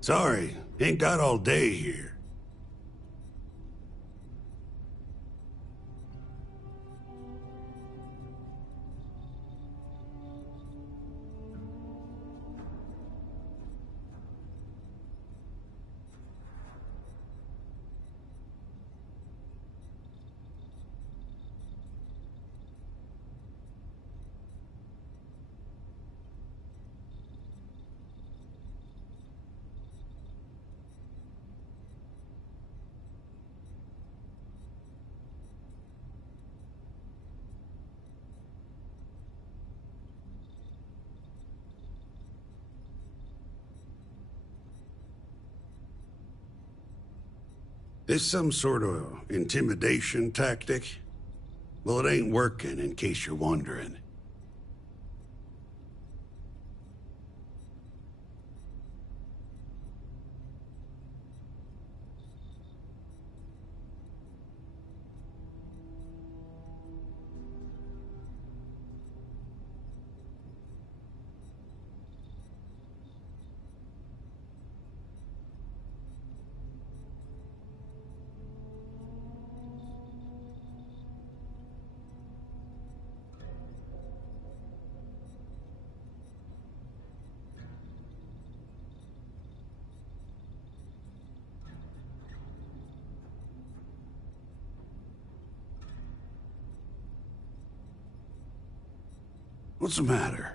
Sorry, ain't got all day here. This some sort of intimidation tactic? Well, it ain't working, in case you're wondering. What's the matter?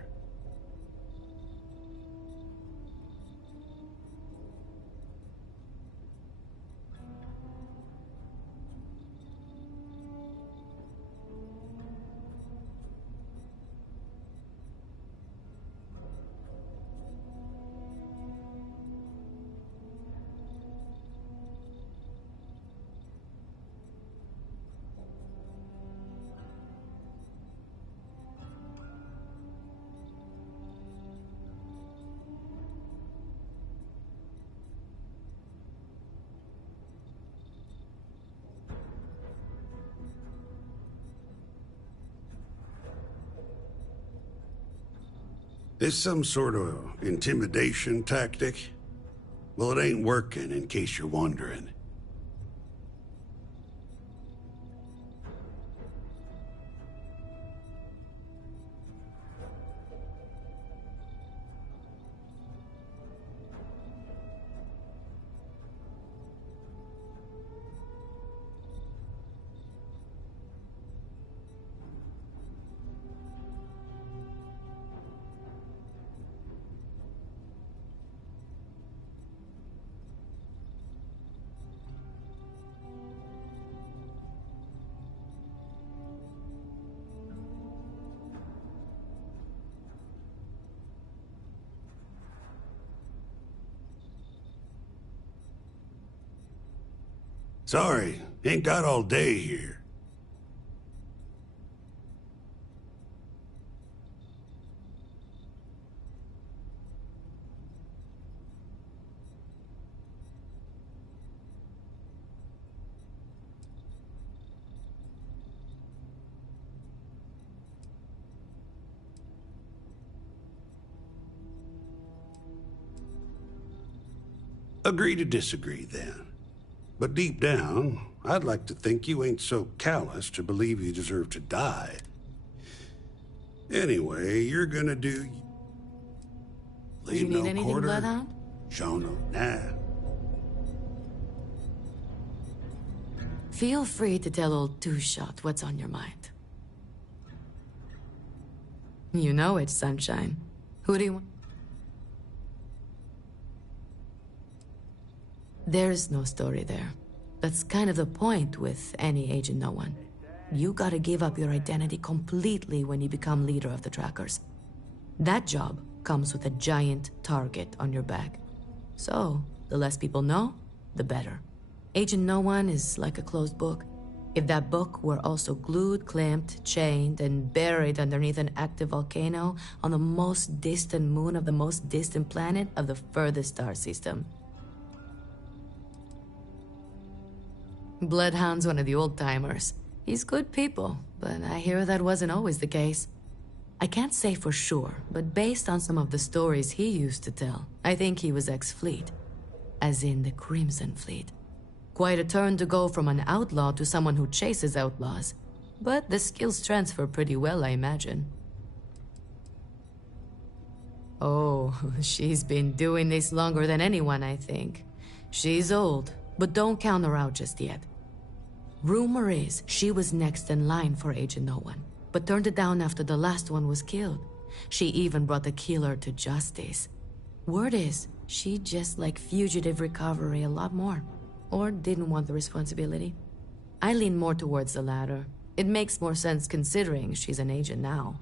This some sort of intimidation tactic? Well, it ain't working, in case you're wondering. Sorry, ain't got all day here. Agree to disagree, then. But deep down, I'd like to think you ain't so callous to believe you deserve to die. Anyway, you're gonna do... Do you need anything, Bloodhound? Show no, nah. Feel free to tell old Two-Shot what's on your mind. You know it, Sunshine. Who do you want? There's no story there. That's kind of the point with any Agent No One. You gotta give up your identity completely when you become leader of the Trackers. That job comes with a giant target on your back. So, the less people know, the better. Agent No One is like a closed book. If that book were also glued, clamped, chained, and buried underneath an active volcano on the most distant moon of the most distant planet of the furthest star system. Bloodhound's one of the old-timers. He's good people, but I hear that wasn't always the case. I can't say for sure, but based on some of the stories he used to tell, I think he was ex-Fleet. As in the Crimson Fleet. Quite a turn to go from an outlaw to someone who chases outlaws. But the skills transfer pretty well, I imagine. Oh, she's been doing this longer than anyone, I think. She's old, but don't count her out just yet. Rumor is she was next in line for Agent No One, but turned it down after the last one was killed. She even brought the killer to justice. Word is, she just liked fugitive recovery a lot more. Or didn't want the responsibility. I lean more towards the latter. It makes more sense considering she's an agent now.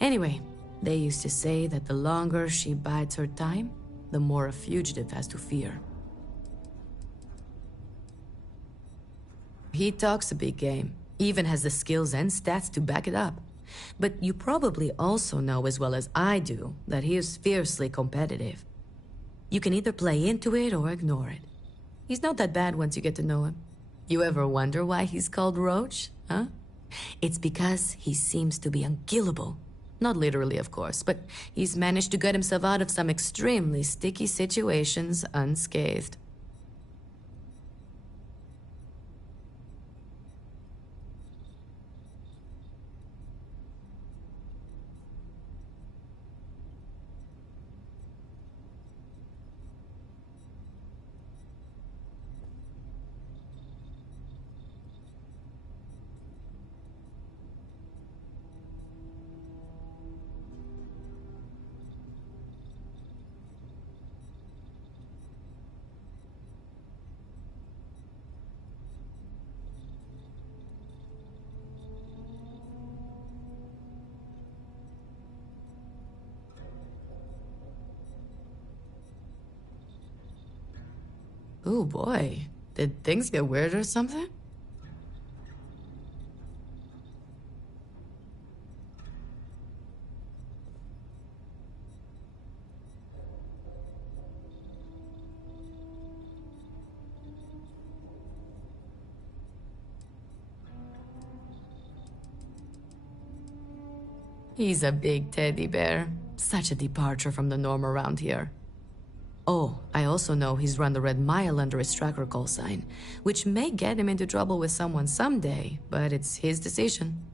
Anyway, they used to say that the longer she bides her time, the more a fugitive has to fear. He talks a big game, even has the skills and stats to back it up. But you probably also know as well as I do that he is fiercely competitive. You can either play into it or ignore it. He's not that bad once you get to know him. You ever wonder why he's called Roach, huh? It's because he seems to be unkillable. Not literally, of course, but he's managed to get himself out of some extremely sticky situations unscathed. Oh boy. Did things get weird or something? He's a big teddy bear. Such a departure from the norm around here. Oh, I also know he's run the Red Mile under his tracker call sign, which may get him into trouble with someone someday, but it's his decision.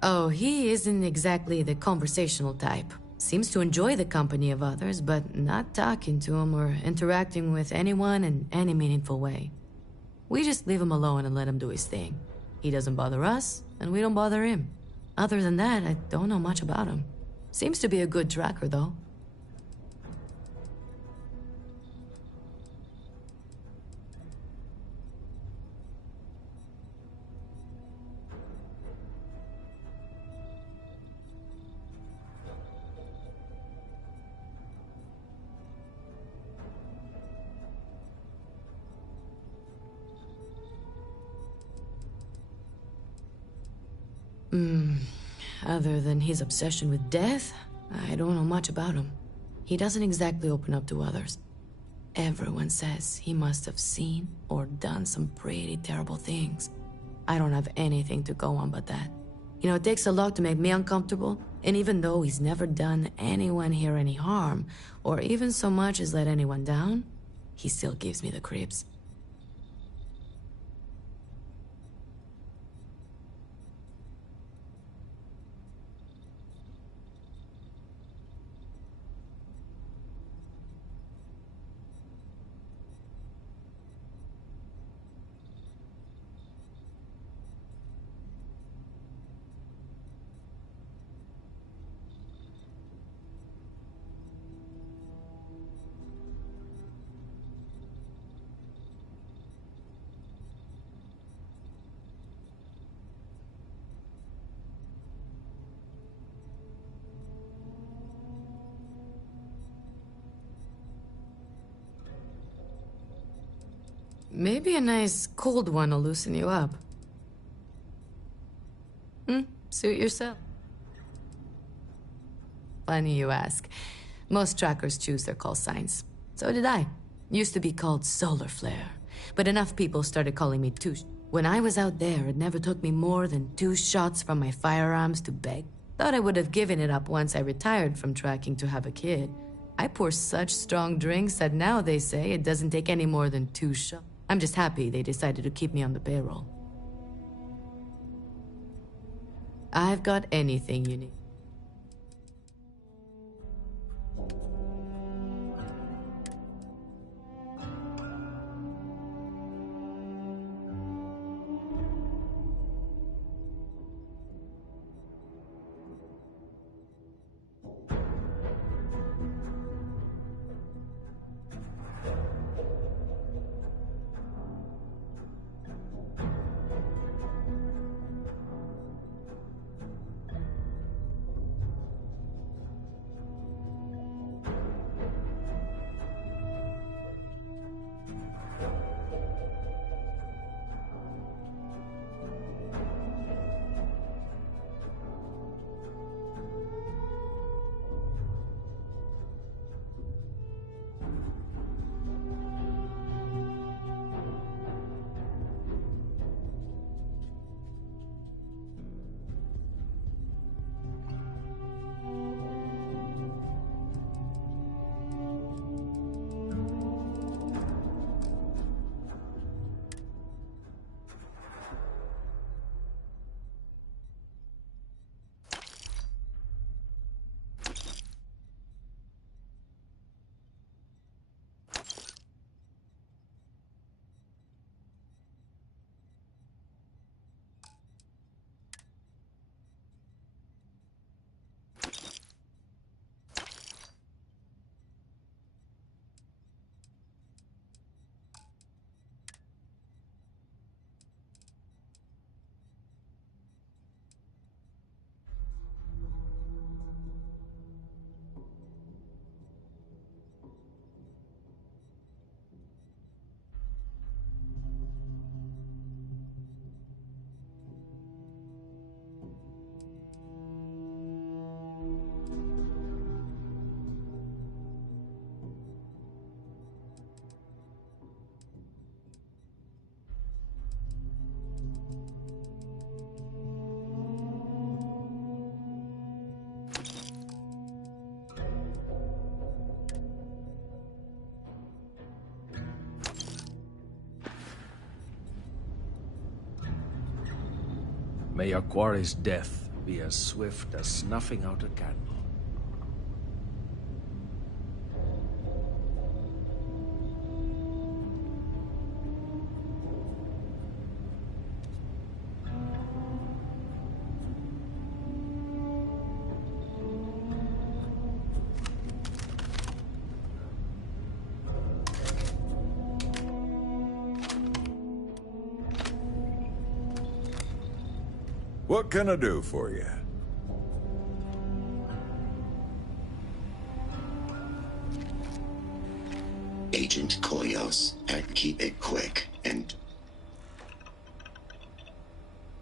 Oh, he isn't exactly the conversational type. Seems to enjoy the company of others, but not talking to them or interacting with anyone in any meaningful way. We just leave him alone and let him do his thing. He doesn't bother us, and we don't bother him. Other than that, I don't know much about him. Seems to be a good tracker, though. Other than his obsession with death, I don't know much about him. He doesn't exactly open up to others. Everyone says he must have seen or done some pretty terrible things. I don't have anything to go on but that. You know, it takes a lot to make me uncomfortable, and even though he's never done anyone here any harm, or even so much as let anyone down, he still gives me the creeps. Maybe a nice cold one will loosen you up. Suit yourself. Funny you ask. Most trackers choose their call signs. So did I. Used to be called Solar Flare. But enough people started calling me Touche. When I was out there, it never took me more than 2 shots from my firearms to beg. Thought I would have given it up once I retired from tracking to have a kid. I pour such strong drinks that now they say it doesn't take any more than 2 shots. I'm just happy they decided to keep me on the payroll. I've got anything you need. May your quarry's death be as swift as snuffing out a candle. What can I do for you? Agent Koyos, and keep it quick, and...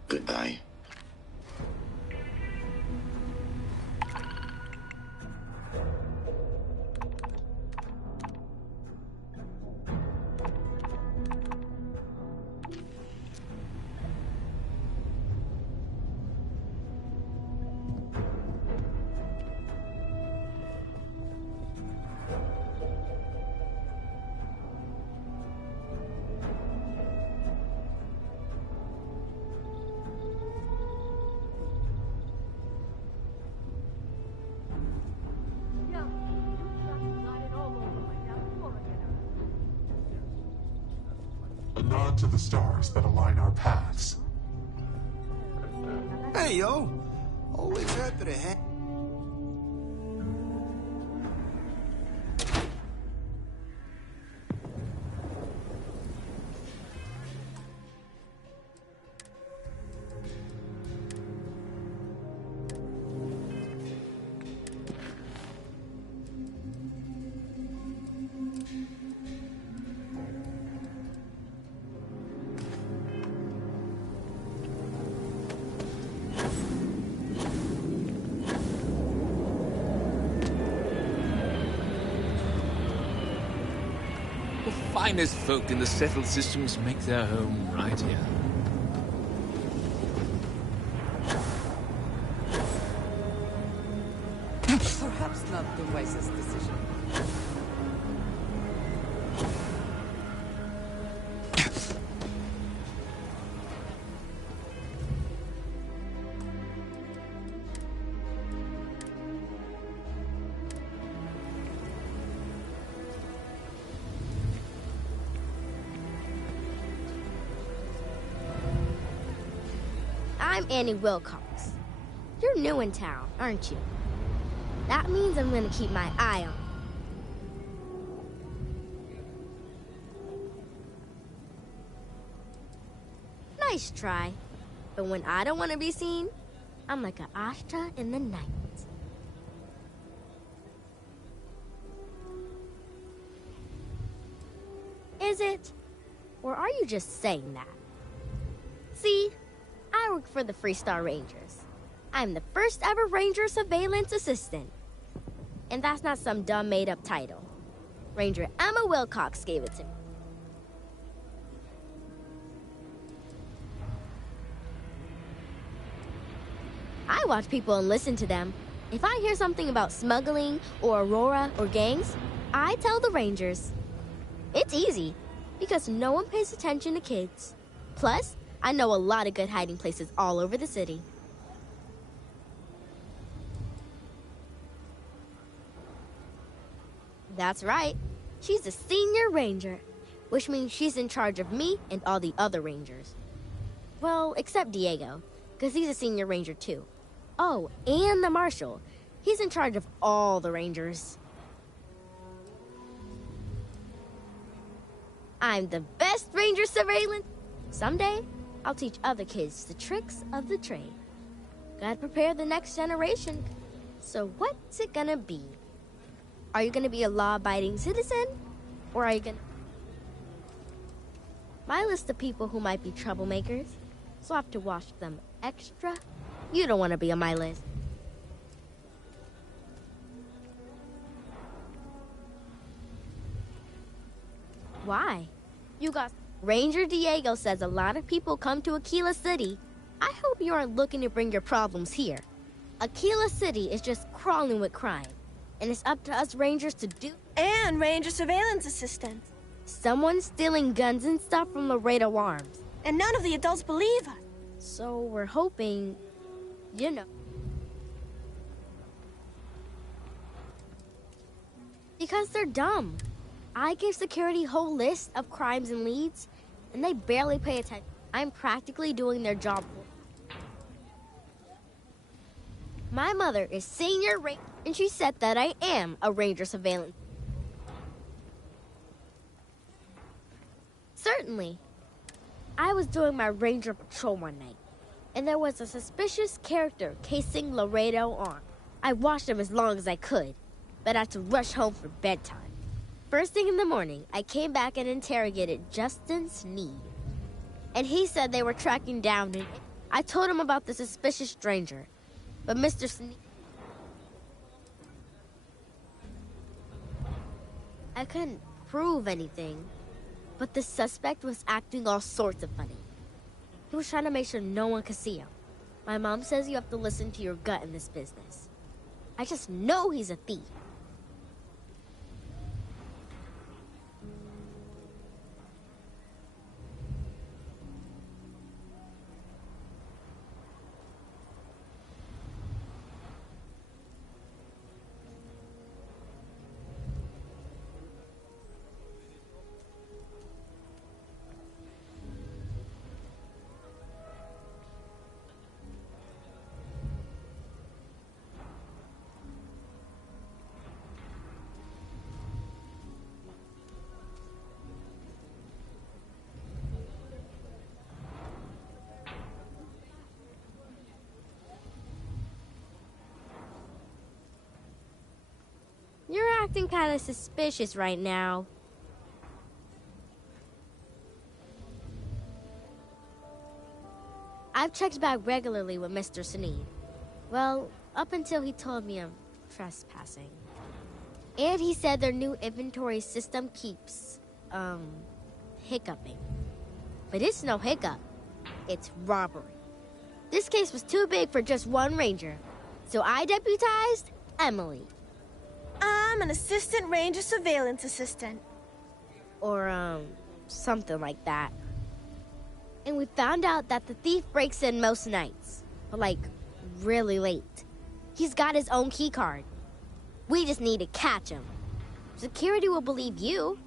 goodbye. A nod to the stars that align our paths. Hey, yo. Always happy to have... The finest folk in the settled systems make their home right here. Perhaps not the wisest decision. I'm Annie Wilcox. You're new in town, aren't you? That means I'm gonna keep my eye on you. Nice try. But when I don't want to be seen, I'm like an Ashta in the night. Is it? Or are you just saying that? See? I work for the Freestar Rangers. I'm the first ever Ranger Surveillance Assistant. And that's not some dumb made-up title. Ranger Emma Wilcox gave it to me. I watch people and listen to them. If I hear something about smuggling or Aurora or gangs, I tell the Rangers. It's easy, because no one pays attention to kids. Plus, I know a lot of good hiding places all over the city. That's right. She's the senior ranger, which means she's in charge of me and all the other rangers. Well, except Diego, because he's a senior ranger too. Oh, and the marshal. He's in charge of all the rangers. I'm the best ranger surveillance. Someday, I'll teach other kids the tricks of the trade. Gotta prepare the next generation. So what's it gonna be? Are you gonna be a law-abiding citizen? Or are you gonna... My list of people who might be troublemakers, so I have to watch them extra. You don't want to be on my list. Why? You got... Ranger Diego says a lot of people come to Aquila City. I hope you aren't looking to bring your problems here. Aquila City is just crawling with crime. And it's up to us Rangers to do... And Ranger Surveillance Assistants. Someone's stealing guns and stuff from Laredo Arms. And none of the adults believe us. So we're hoping, you know. Because they're dumb. I gave security a whole list of crimes and leads, and they barely pay attention. I'm practically doing their job. My mother is senior ranger, and she said that I am a ranger surveillance. Certainly. I was doing my ranger patrol one night, and there was a suspicious character casing Laredo on. I watched him as long as I could, but I had to rush home for bedtime. First thing in the morning, I came back and interrogated Justin Sneed. And he said they were tracking down and I told him about the suspicious stranger. But Mr. Sneed... I couldn't prove anything, but the suspect was acting all sorts of funny. He was trying to make sure no one could see him. My mom says you have to listen to your gut in this business. I just know he's a thief. You're acting kind of suspicious right now. I've checked back regularly with Mr. Sneed. Well, up until he told me I'm trespassing. And he said their new inventory system keeps, hiccuping. But it's no hiccup. It's robbery. This case was too big for just one ranger, so I deputized Emily. I'm an assistant ranger surveillance assistant. Or, something like that. And we found out that the thief breaks in most nights, but like, really late. He's got his own key card. We just need to catch him. Security will believe you.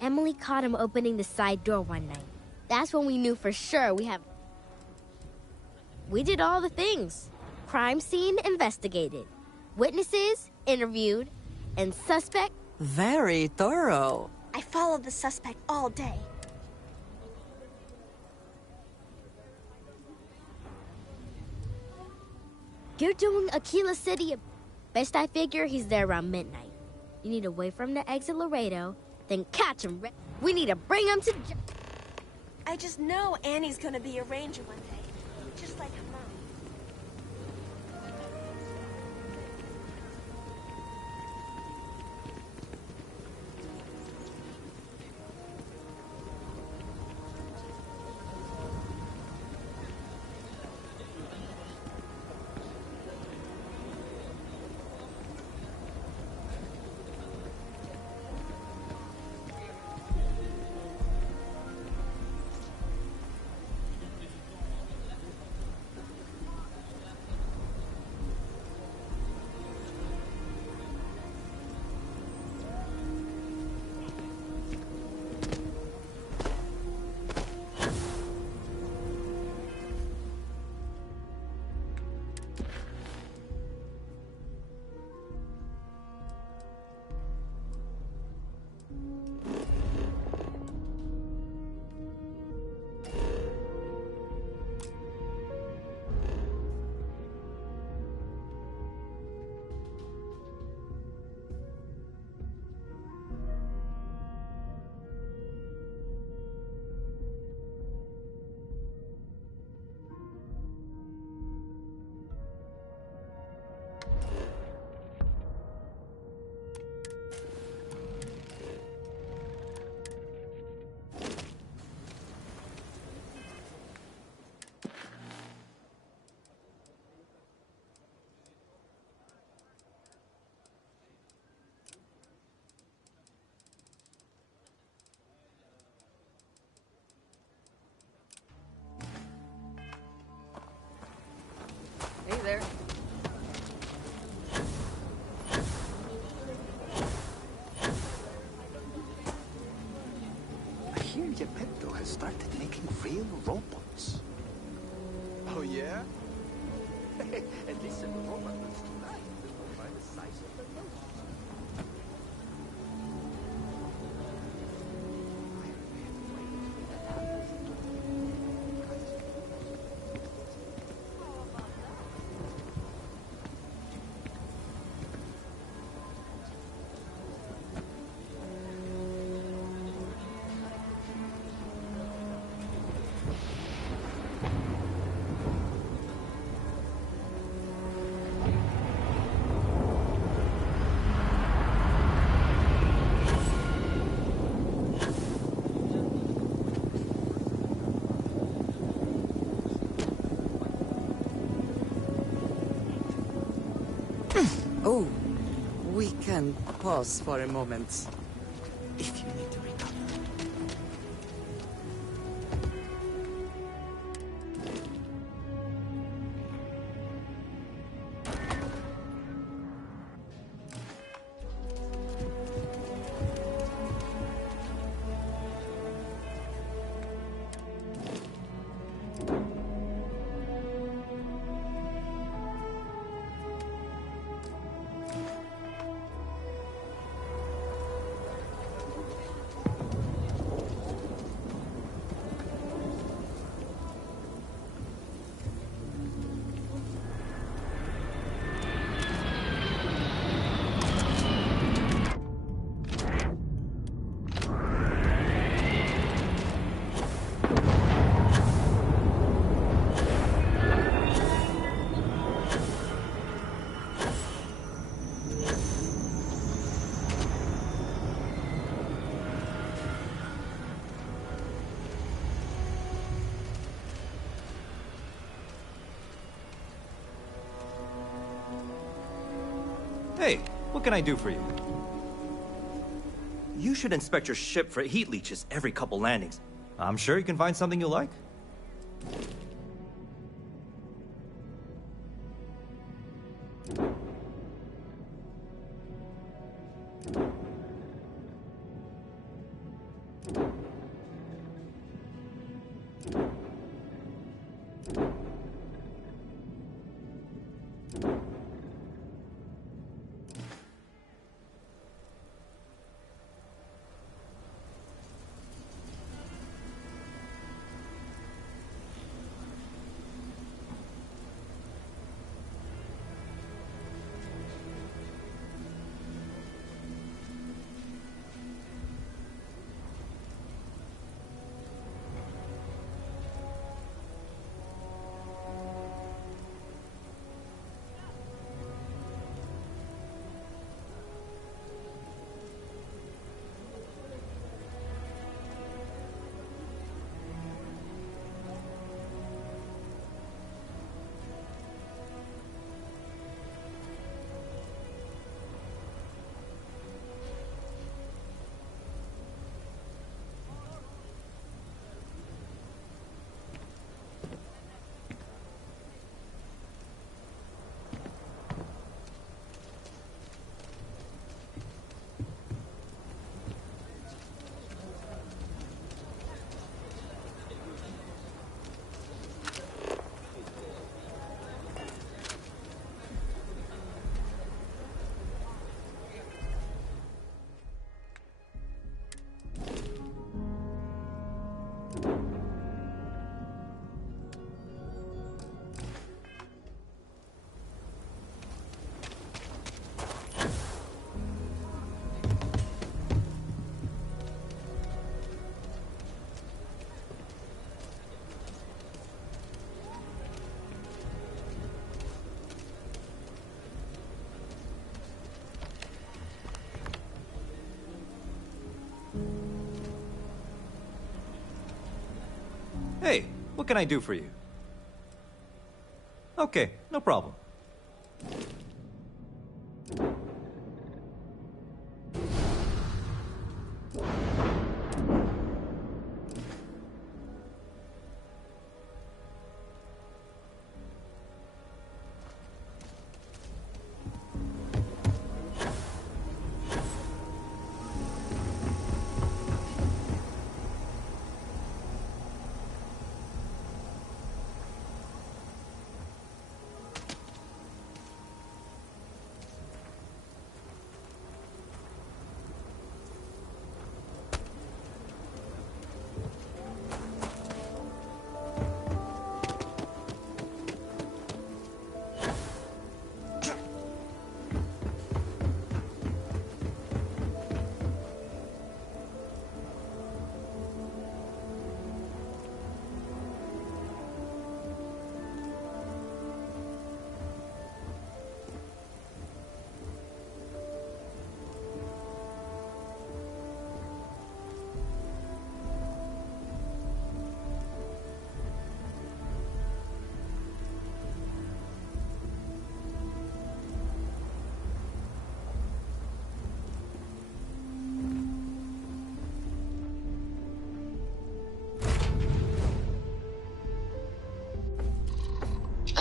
Emily caught him opening the side door one night. That's when we knew for sure we did all the things. Crime scene investigated. Witnesses interviewed. And suspect... Very thorough. I followed the suspect all day. You're doing Aquila City. Best I figure he's there around midnight. You need to wait for him to exit Laredo, then catch him. We need to bring him to... I just know Annie's gonna be a ranger one day, just like her mom. there. I hear Geppetto has started making real robots. Oh, yeah? And listen, robots tonight are the size of the moon. Oh, we can pause for a moment. If you need to recover. Hey, what can I do for you? You should inspect your ship for heat leeches every couple landings. I'm sure you can find something you like. Hey, what can I do for you? Okay, no problem.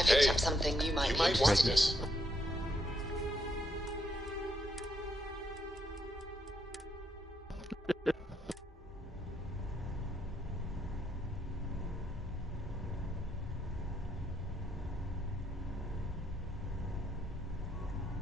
I picked up something you might be interested in.